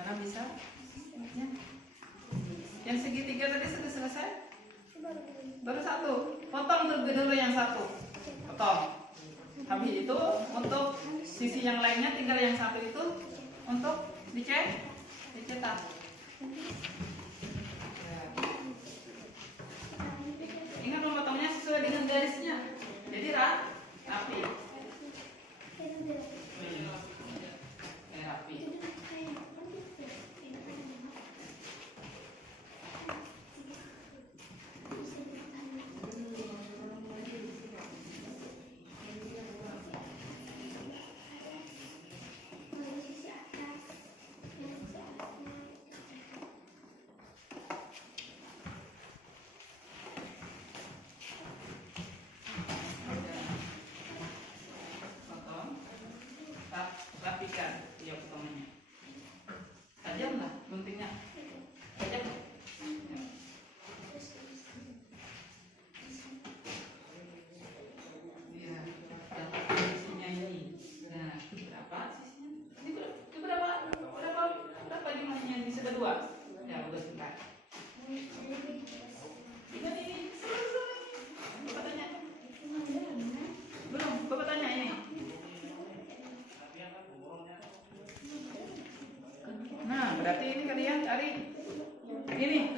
Mana bisa? Ya. Yang segitiga tadi sudah selesai? Baru satu. Potong terlebih dulu yang satu. Potong. Habis itu untuk sisi yang lainnya tinggal yang satu itu untuk dicetak. Ya. Ingat memotongnya sesuai dengan garisnya. Jadi rapi. Rapi. Potong, rapikan dia potongannya. Tajam lah guntingnya. Tajam. Ya. Iya, yang sisinya ini. Nah, berapa sisinya? Ini berapa jumlahnya? Bisa berdua? Ya, udah sebentar. Ini selesai. Bapak tanya. Belum, Bapak tanya ini. Nah, berarti ini kalian cari ini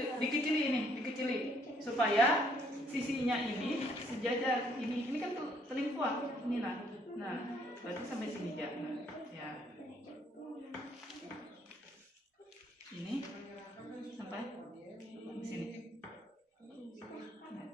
dikecili supaya sisinya ini sejajar ini kan selingkuh ini lah. Nah, berarti sampai sini aja. Nah, ya. Ini sampai sini. Nah.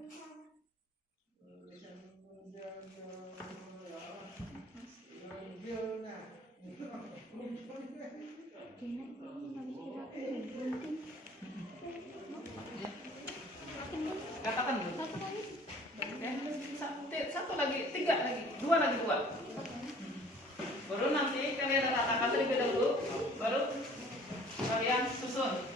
Katakan dulu. Satu lagi, tiga lagi, dua. Baru nanti kalian ratakan terlebih dahulu, baru kalian susun.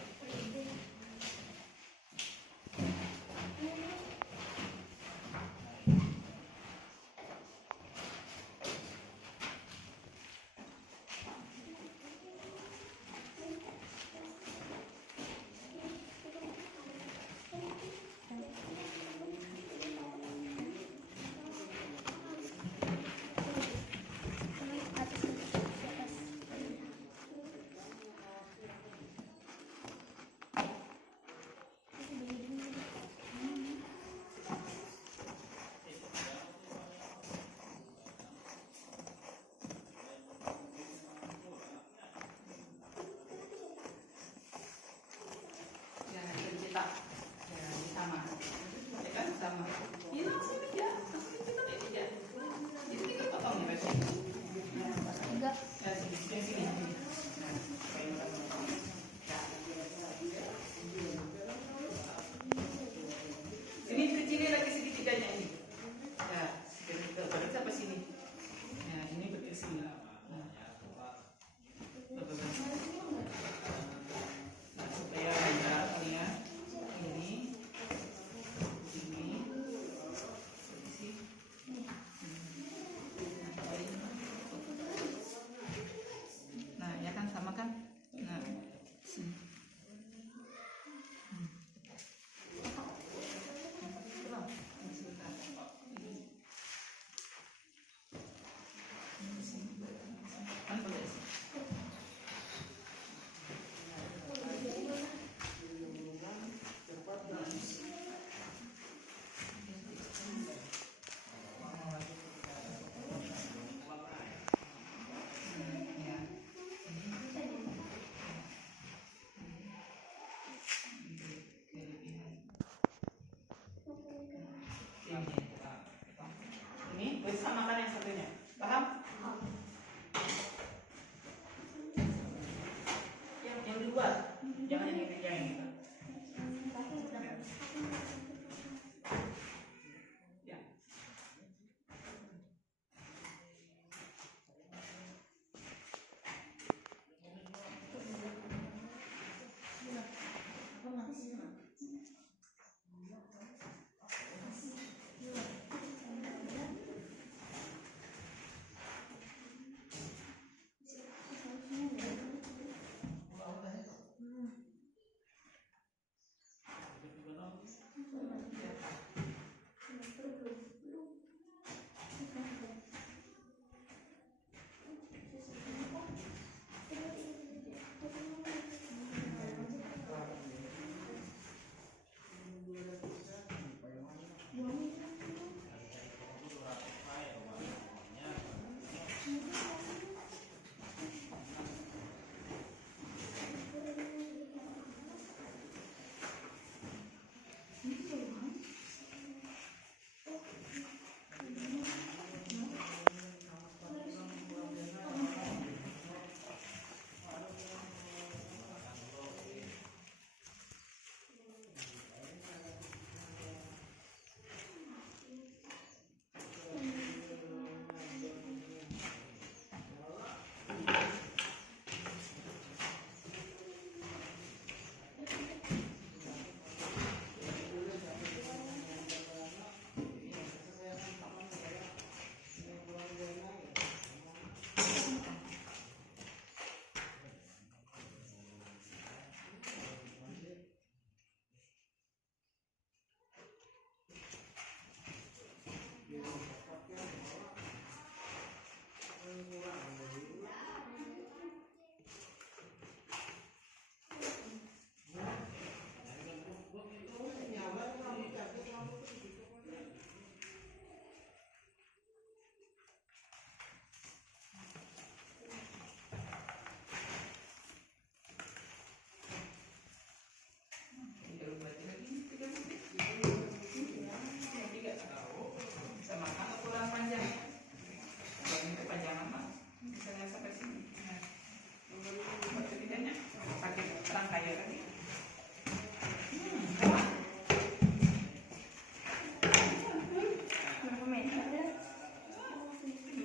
cahaya lagi.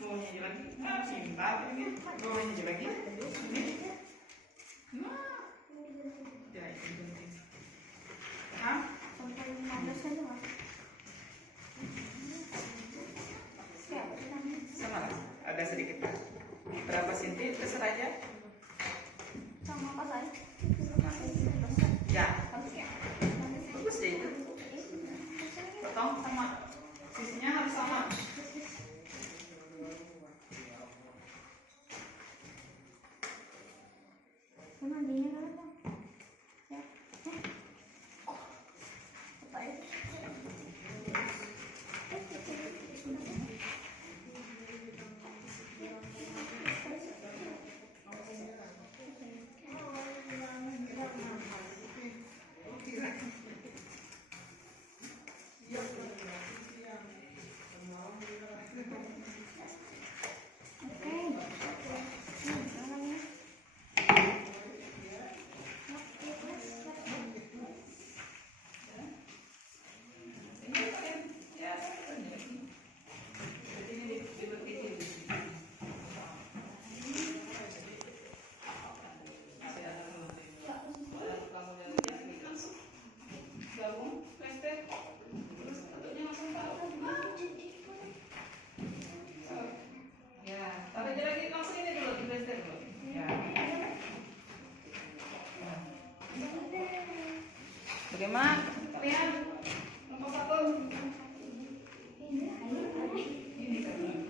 Bawahnya aja lagi. Simpan ini. Bawahnya aja lagi. Ini. Ya, itu penting. Paham? Sampai 15 aja mas. Siap. Sama lah. Ada sedikit lah. Berapa senti terserah aja. Sama apa saya? Ya, Bagus ya. bagus deh itu. Potong sama. Sisinya harus sama. Sama dia kan bang. Ya. Apa ya? Bagaimana kalian? Nomor 1. Ini kan sama.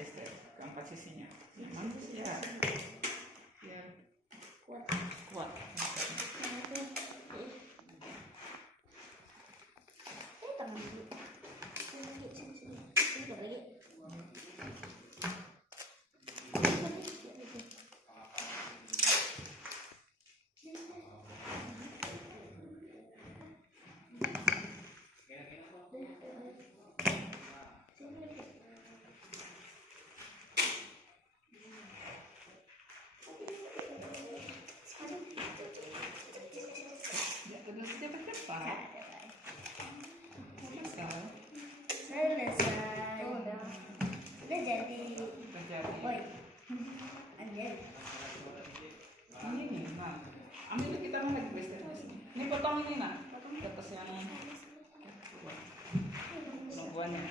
Sister. Keempat sisinya. Yang bagus ya. Biar Kuat. kuat. Ya, terus dia bercepat. Selesai. Selesai. Udah jadi. Terjadi. Woi. Anjir. Ini nih, nah. Ambil kita lagi best ini potong ini nak. Atas yang nungguannya.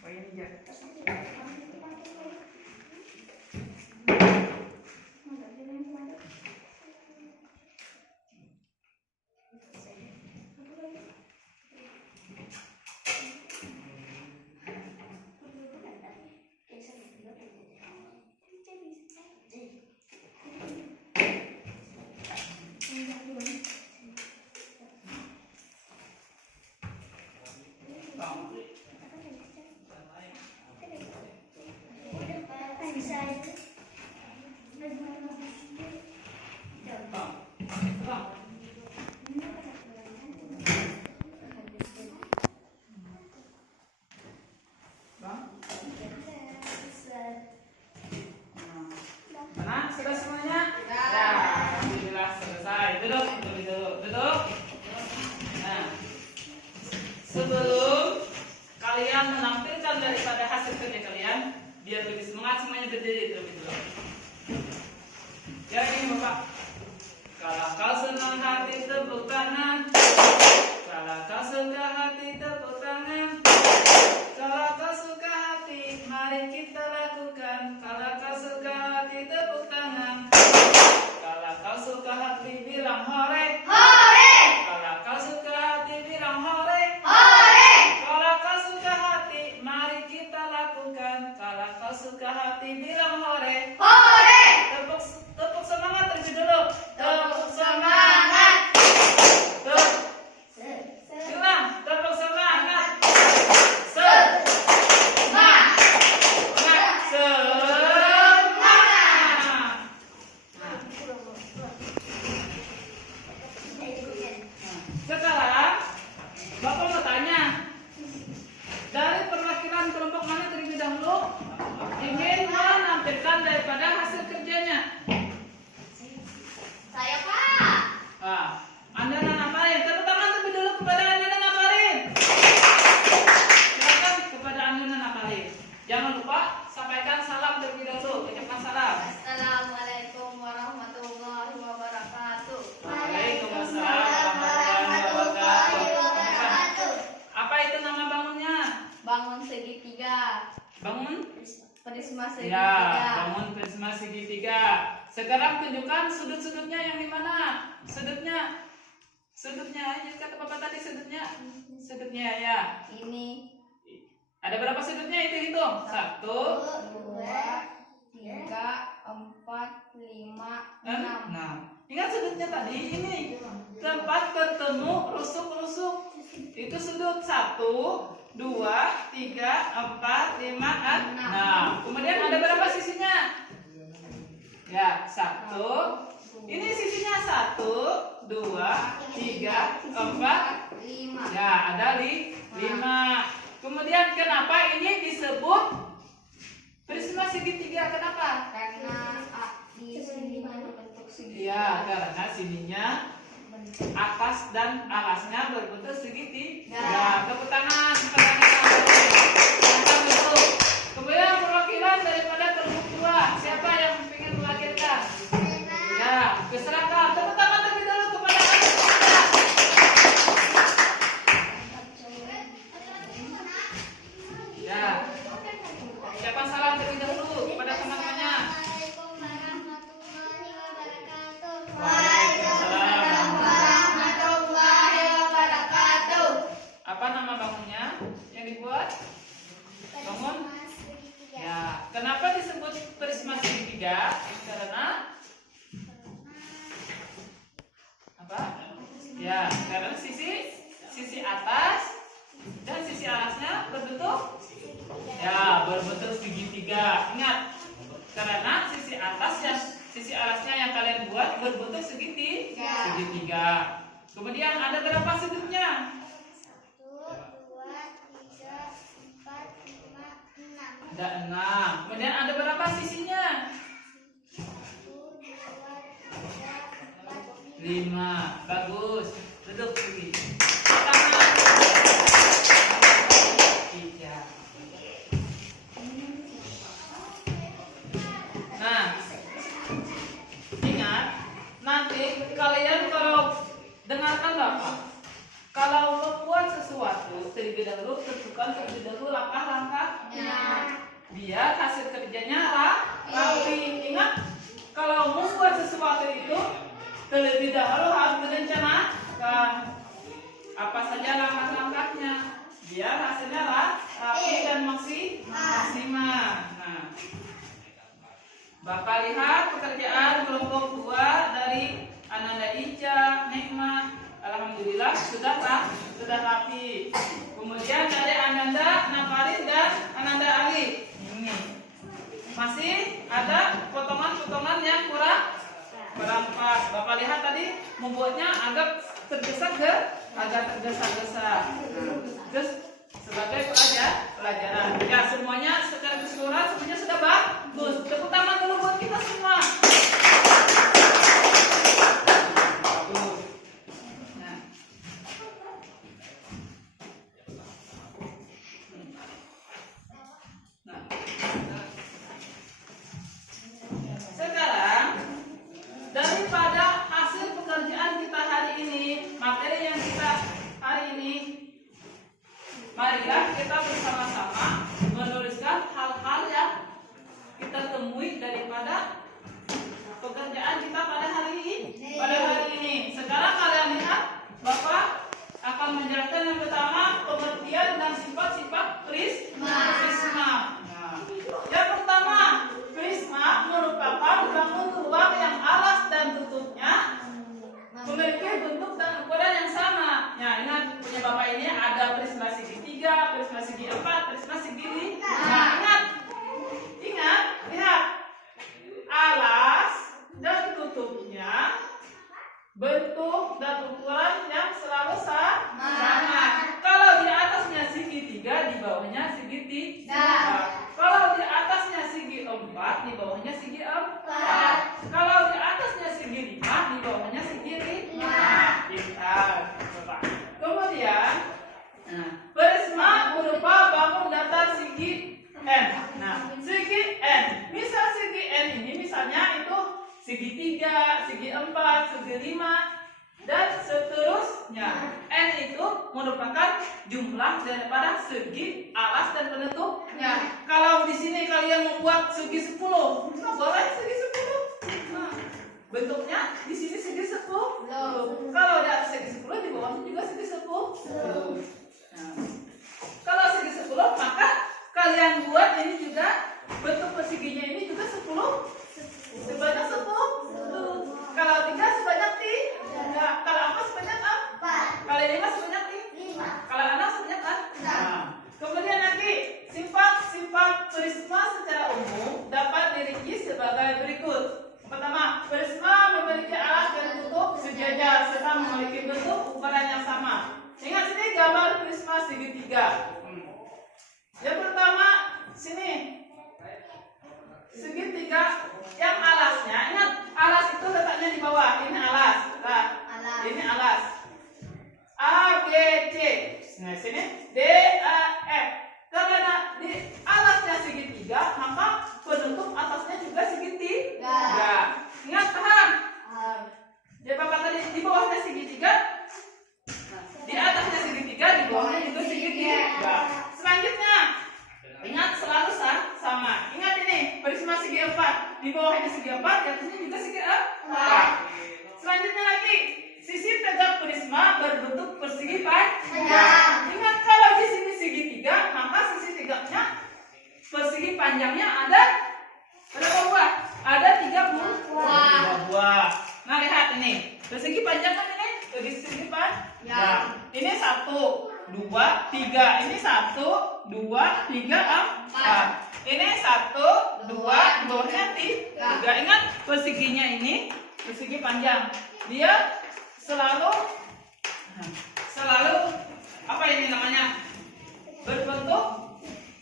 Oh ini ya. Mana? Sudah semuanya? Ya, alhamdulillah selesai. Duduk, duduk. Nah, sebelum kalian menampilkan daripada hasil kerja kalian, biar lebih semangat semuanya berdiri terlebih dulu. Ya ini Bapak. Kalau kau senang hati tepuk tangan. Kalau kau suka hati tepuk tangan. Kalau kau suka hati, mari kita lakukan. Kalau kau suka hati tepuk tangan. Kalau kau suka hati bilang hore. Hore! Kalau kau suka hati bilang hore. Hore! Kalau kau suka hati, mari kita lakukan. Kalau kau suka hati bilang hore. Hore! Tepuk semangat terlebih dulu. Tepuk Semangat! Tepuk. Ulang, tepuk semangat. Sekarang Bapak mau tanya, dari perwakilan kelompok mana terlebih dahulu ingin menampilkan daripada hasil kerjanya? Saya Pak! Nah, Anda Nanaparin, tepuk tangan terlebih dulu kepada Anda Nanaparin. Silakan kepada Anda Nanaparin. Jangan lupa sampaikan salam terlebih dahulu. Ucapkan salam. Assalamualaikum warahmatullahi wabarakatuh. Waalaikumsalam warahmatullahi wabarakatuh. Apa itu nama bangunnya? Bangun segitiga. Bangun? Prisma Ya, segitiga. bangun prisma segitiga. Sekarang tunjukkan sudut-sudutnya yang di mana? Sudutnya aja kata Bapak tadi sudutnya ya. Ini Ada berapa sudutnya itu hitung? 1, 2, 3, 4, 5, 6. Nah, ingat sudutnya tadi ini tempat ketemu rusuk-rusuk. Itu sudut 1, 2, 3, 4, 5, 6. Nah, kemudian ada berapa sisinya? Ya, 1. Ini sisinya 1, 2, 3, 4. 5. Ya, ada 5. Kemudian kenapa ini disebut prisma segitiga? Kenapa? Karena di sini berbentuk segitiga. Iya, karena sininya atas dan alasnya berbentuk segitiga. Ya, tepuk tangan kepada kita. Kemudian perwakilan daripada kelompok 2 siapa? Kenapa disebut prisma segitiga? Karena apa? Ya, karena sisi atas dan sisi alasnya berbentuk segitiga. Ingat, karena sisi alasnya yang kalian buat berbentuk segitiga. Kemudian ada berapa sudutnya? 1, 2, 3, 4, 5, 6. Ada 6. Kemudian ada berapa sisinya? 1, 2, 3, 4, 5. Bagus. Duduk lagi. Tangan. Tiga. Nah, ingat nanti kalian kalau dengarkan Bapak, kalau membuat sesuatu terlebih dahulu tentukan terlebih dahulu langkah-langkahnya biar hasil kerjanya rapi. Ingat, kalau membuat sesuatu itu terlebih dahulu harus direncanakan apa saja langkah-langkahnya biar hasilnya rapi dan maksimal. Nah, Bapak lihat pekerjaan kelompok 2 dari Ananda Ica, Nikmah, alhamdulillah sudah rapi. Kemudian dari Ananda Nafarin dan Ananda Ali, ini masih ada potongan-potongan yang kurang pas. Bapak lihat tadi membuatnya agak tergesa-gesa. Terus sebagai pelajaran. Ya, semuanya secara keseluruhan semuanya sudah bagus. Tepuk tangan dulu buat kita semua. Sekarang daripada hasil pekerjaan kita hari ini, materi yang kita hari ini, marilah kita bersama-sama menuliskan hal-hal yang kita temui daripada pekerjaan kita pada hari ini. Sekarang kalian lihat, Bapak akan menjelaskan yang pertama pengertian dan sifat-sifat prisma. Nah, yang pertama, prisma merupakan bangun ruang yang alas dan tutupnya memiliki bentuk dan ukuran yang sama. Ya, ingat punya Bapak ini ada prisma segitiga, prisma segi 4, prisma segi 5. Nah, ingat, lihat. Alas dan tutupnya bentuk dan ukuran yang selalu sama. Kalau di atasnya segitiga, di bawahnya segitiga. Kalau di atasnya segi 4, di bawahnya segi 4. Kalau di atasnya segi 5, di bawahnya segi 5. Pintar. Kemudian, prisma berupa bangun datar segi N. Nah, segi N. Misal segi N ini misalnya itu segitiga, segi 4, segi 5 dan seterusnya. N itu merupakan jumlah daripada segi alas dan penutupnya. Kalau di sini kalian membuat segi 10, nah boleh segi 10. Nah, bentuknya di sini segi 10. Kalau di atas segi 10, di bawahnya juga segi 10. Nah, kalau segi 10 maka kalian buat ini juga bentuk perseginya ini juga 10 sebanyak 10. Kalau 3 sebanyak 3. Kalau 4 sebanyak 4. Kalau 5 sebanyak 5. Kalau 6 sebanyak 6. Nah, kemudian nanti sifat-sifat prisma secara umum dapat dirinci sebagai berikut. Pertama, prisma memiliki alas dan tutup sejajar serta memiliki bentuk ukuran yang sama. Ingat sini gambar prisma segitiga. Yang pertama sini segitiga yang alasnya, ingat alas itu letaknya di bawah. Ini alas. Nah, ini alas. A, B, C. Nah, sini D, A, F. Karena di alasnya segitiga, maka penutup atasnya juga segitiga. Ingat, paham? Ya, Bapak tadi di bawahnya segitiga, di atasnya segitiga, di bawahnya juga segitiga. Selanjutnya, ingat selalu sama. Ingat ini prisma segi 4, di bawahnya segi 4, di atasnya juga segi 4. Selanjutnya lagi, sisi tegak prisma berbentuk persegi panjang. Ingat kalau di sini segitiga, maka sisi tegaknya persegi panjang. panjangnya ada berapa buah? Ada 30 buah. Nah, lihat ini. Persegi panjang kan ini? Persegi panjang. Ini 1, 2, 3. Ini 1, 2, 3, 4. Ini 1, 2, bawahnya 3. Ingat perseginya ini persegi panjang. Dia selalu apa ini namanya? Berbentuk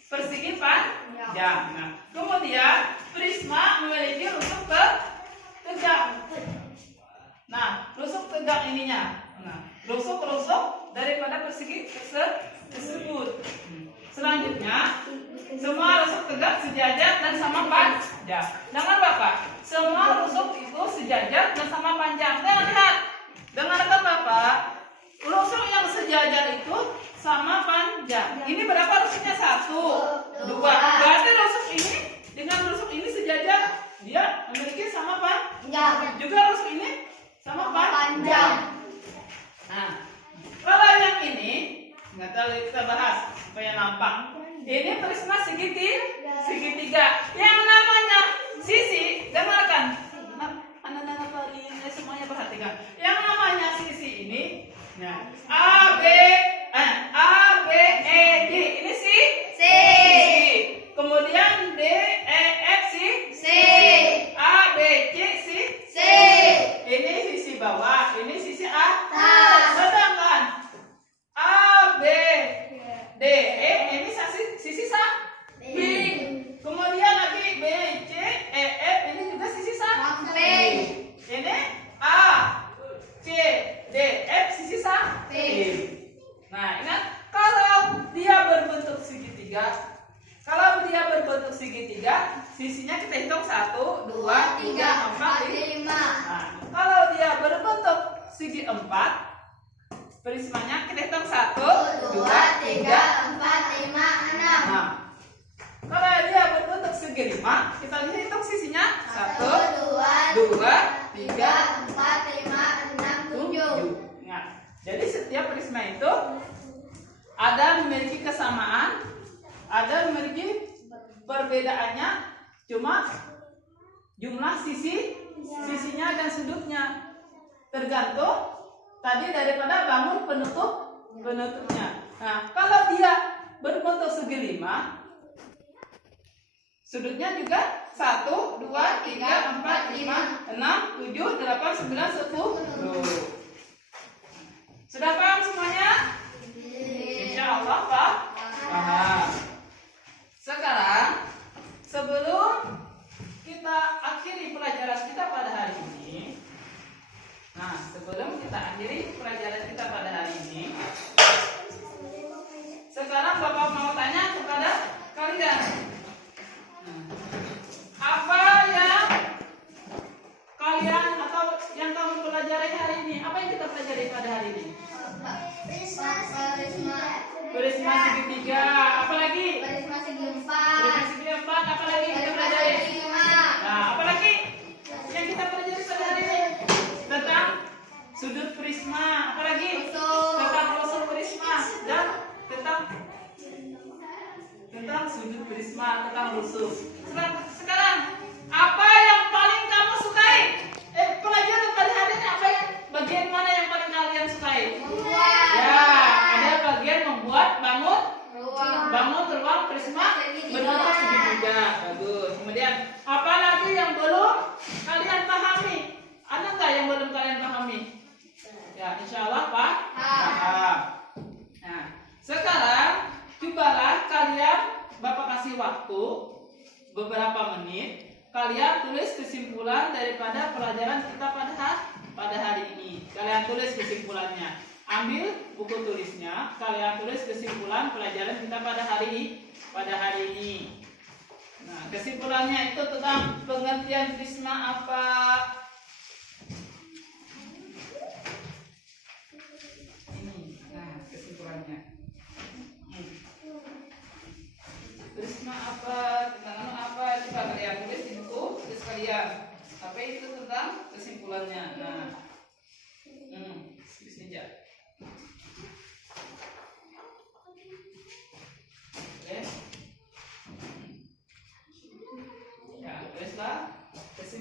persegi panjang. Nah, kemudian prisma memiliki rusuk tegak. Nah, rusuk tegak ininya. Nah, rusuk daripada persegi tersebut. Selanjutnya, semua rusuk tegak sejajar dan sama panjang. Dengar Bapak, semua rusuk itu sejajar dan sama panjang. Lihat, dengarkan Bapak, rusuk yang sejajar itu sama panjang. Ini berapa rusuknya? 1, 2. Berarti rusuk ini dengan rusuk ini sejajar. Dia memiliki sama panjang. Juga rusuk ini sama panjang. Nah, kalau yang ini nggak tahu, kita bahas supaya nampak. Ini prisma segitiga. Yang namanya sisi, dengarkan. Anak-anak kalian semuanya perhatikan. Yang namanya sisi ini, ya, A, B, E, D. Ini C. Kemudian D, E, F, C. A, B, C. Ini sisi bawah, ini sisi atas. Sedangkan A, B, D, E, ini sisi samping. Kemudian lagi B, C, E, F, ini juga sisi samping. Ini A, C, D, F, sisi samping. Nah, ingat, kalau dia berbentuk segitiga, sisinya kita hitung 1, 2, 3, 4, 5. Nah, kalau dia berbentuk segi 4, prismanya kita hitung 1, 2, 3, 4, 5, 6. Nah, kalau dia berbentuk segi 5, kita hitung sisinya 1, 2, 3, 4, 5, 6, 7. Nah, jadi setiap prisma itu ada memiliki kesamaan, ada memiliki perbedaannya, cuma jumlah sisinya dan sudutnya tergantung tadi daripada bangun penutupnya. Nah, kalau dia berbentuk segi 5, sudutnya juga 1, 2, 3, 4, 5, 6, 7, 8, 9, 10. Sudah paham semuanya? Insya Allah paham. Sekarang, sebelum kita akhiri pelajaran kita pada hari ini, sekarang Bapak mau tanya kepada kalian, apa yang kalian atau yang kamu pelajari hari ini? Apa yang kita pelajari pada hari ini? Prisma segitiga. Apa lagi? Prisma segi 4. Prisma segi 4. Apa lagi kita pelajari? Nah, apa lagi yang kita pelajari pada hari ini? Tentang sudut prisma. Apa lagi? Tentang rusuk prisma dan tentang sudut prisma, tentang rusuk. Sekarang, apa yang paling kamu sukai? Pelajaran pada hari ini apa yang bagian mana yang paling kalian sukai? Ya, ada bagian membuat bangun ruang prisma bentuk segitiga. Bagus. Kemudian apa lagi yang belum kalian pahami? Ada nggak yang belum kalian pahami? Ya, insya Allah paham. Nah, sekarang cobalah kalian, Bapak kasih waktu beberapa menit. Kalian tulis kesimpulan daripada pelajaran kita pada hari ini. Kalian tulis kesimpulannya. Ambil buku tulisnya. Kalian tulis kesimpulan pelajaran kita pada hari ini. Nah, kesimpulannya itu tentang pengertian prisma apa? Kesimpulannya. Prisma apa? Tentang apa? Coba kalian tulis di buku, tulis kalian. Apa itu tentang kesimpulannya? Nah, tulis aja. Oke.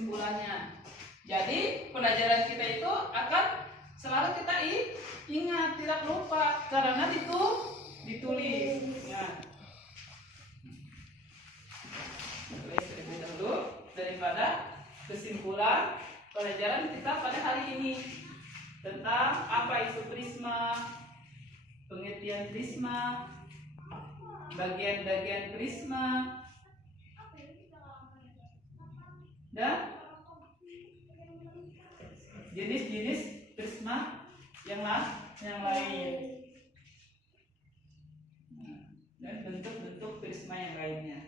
kesimpulannya. Jadi pelajaran kita itu akan selalu kita ingat, tidak lupa karena ditulis. Nah, tulis terlebih dahulu daripada kesimpulan pelajaran kita pada hari ini tentang apa itu prisma, pengertian prisma, bagian-bagian prisma, dan jenis-jenis prisma yang lain, dan bentuk-bentuk prisma yang lainnya.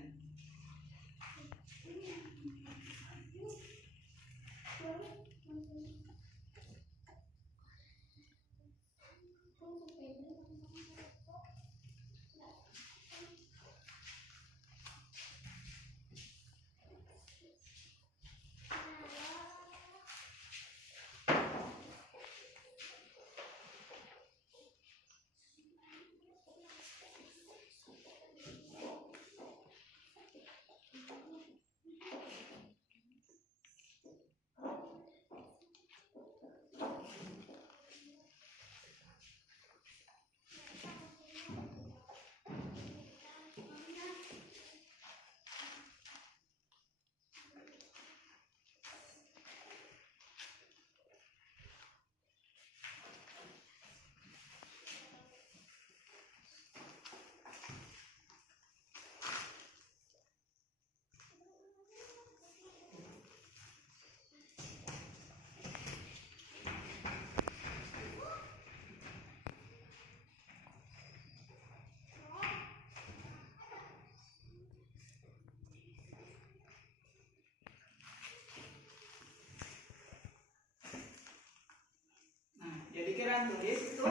Jadi kira tulis itu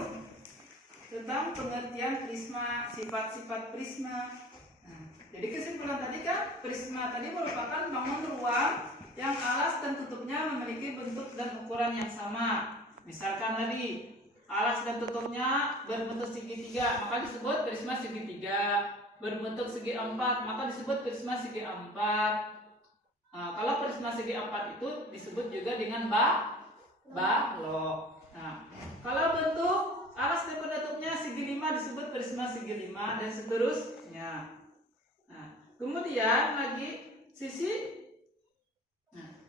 tentang pengertian prisma, sifat-sifat prisma. Nah, jadi kesimpulan tadi kan prisma tadi merupakan bangun ruang yang alas dan tutupnya memiliki bentuk dan ukuran yang sama. Misalkan tadi alas dan tutupnya berbentuk segitiga, maka disebut prisma segitiga. Berbentuk segi empat, maka disebut prisma segi empat. Nah, kalau prisma segi empat itu disebut juga dengan balok. Nah, kalau bentuk alas dan penutupnya segi 5 disebut prisma segi 5 dan seterusnya. Nah, kemudian lagi sisi. Nah,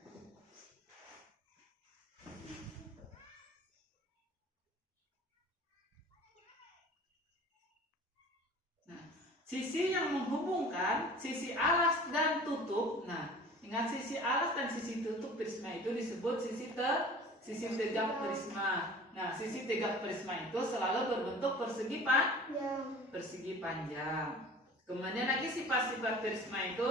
sisi yang menghubungkan sisi alas dan tutup. Nah, ingat sisi alas dan sisi tutup prisma itu disebut sisi tegak prisma. Nah, sisi tegak prisma itu selalu berbentuk persegi panjang. Kemudian lagi sifat-sifat prisma itu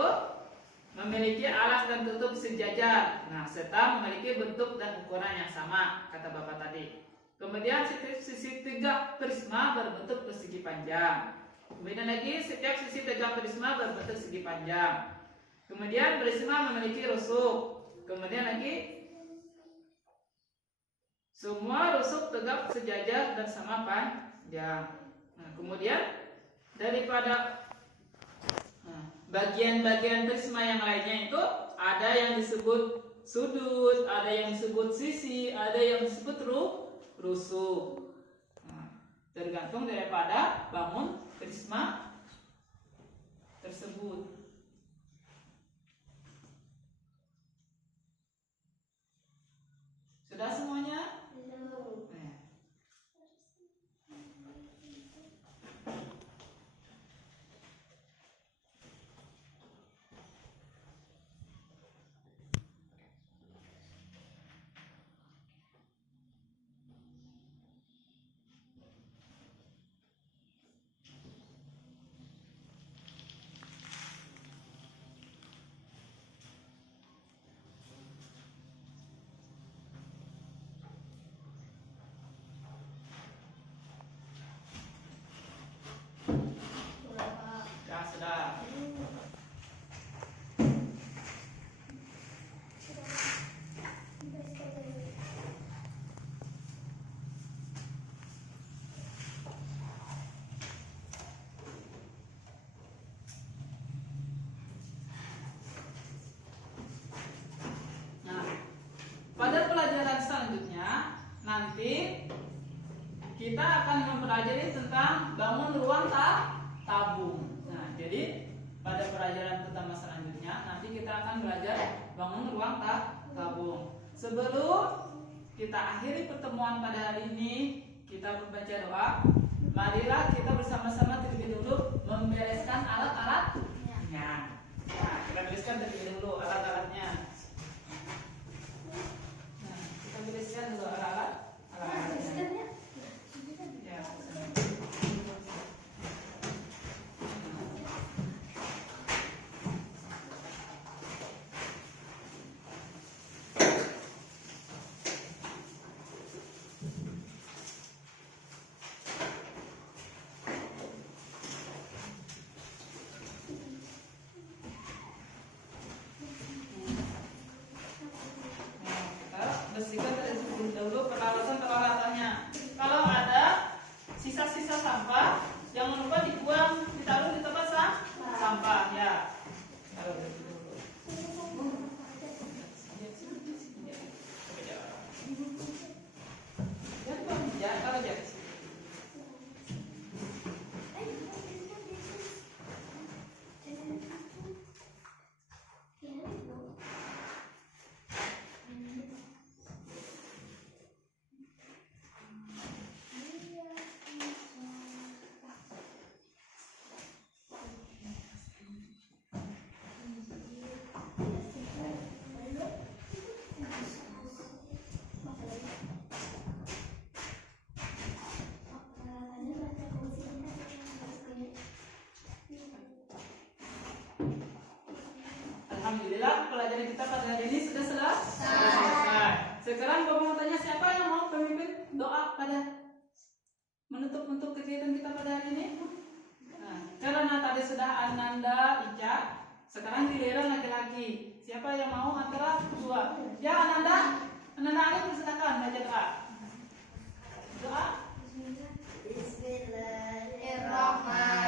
memiliki alas dan tutup sejajar. Nah, serta memiliki bentuk dan ukuran yang sama, kata Bapak tadi. Kemudian sisi tegak prisma berbentuk persegi panjang. Kemudian lagi setiap sisi tegak prisma berbentuk segi panjang. Kemudian prisma memiliki rusuk. Kemudian lagi semua rusuk tegak sejajar dan sama panjang. Nah, kemudian daripada bagian-bagian prisma yang lainnya itu ada yang disebut sudut, ada yang disebut sisi, ada yang disebut rusuk. Nah, tergantung daripada bangun prisma tersebut. Sudah semuanya? mempelajari tentang bangun ruang tabung. Nah, jadi pada pelajaran pertama selanjutnya nanti kita akan belajar bangun ruang tabung. Sebelum kita akhiri pertemuan pada hari ini, kita membaca doa. Marilah kita bersama-sama terlebih dulu membereskan alat-alatnya. Nah, kita bereskan terlebih dulu alat-alatnya. Nah, kita bereskan dulu alat-alatnya. Ya, bersihkan terlebih dahulu peralatan-peralatannya. Kalau ada sisa-sisa sampah, jangan lupa dibuang, ditaruh di tempat sampah ya. Taruh dulu. Ya, taruh aja. Alhamdulillah pelajaran kita pada hari ini sudah selesai. Sekarang Bapak mau tanya siapa yang mau memimpin doa pada menutup kegiatan kita pada hari ini? Nah, karena tadi sudah Ananda, Ica, sekarang giliran laki-laki. Siapa yang mau antara dua? Ya Ananda Ali persilakan baca doa. Doa. Bismillahirrahmanirrahim.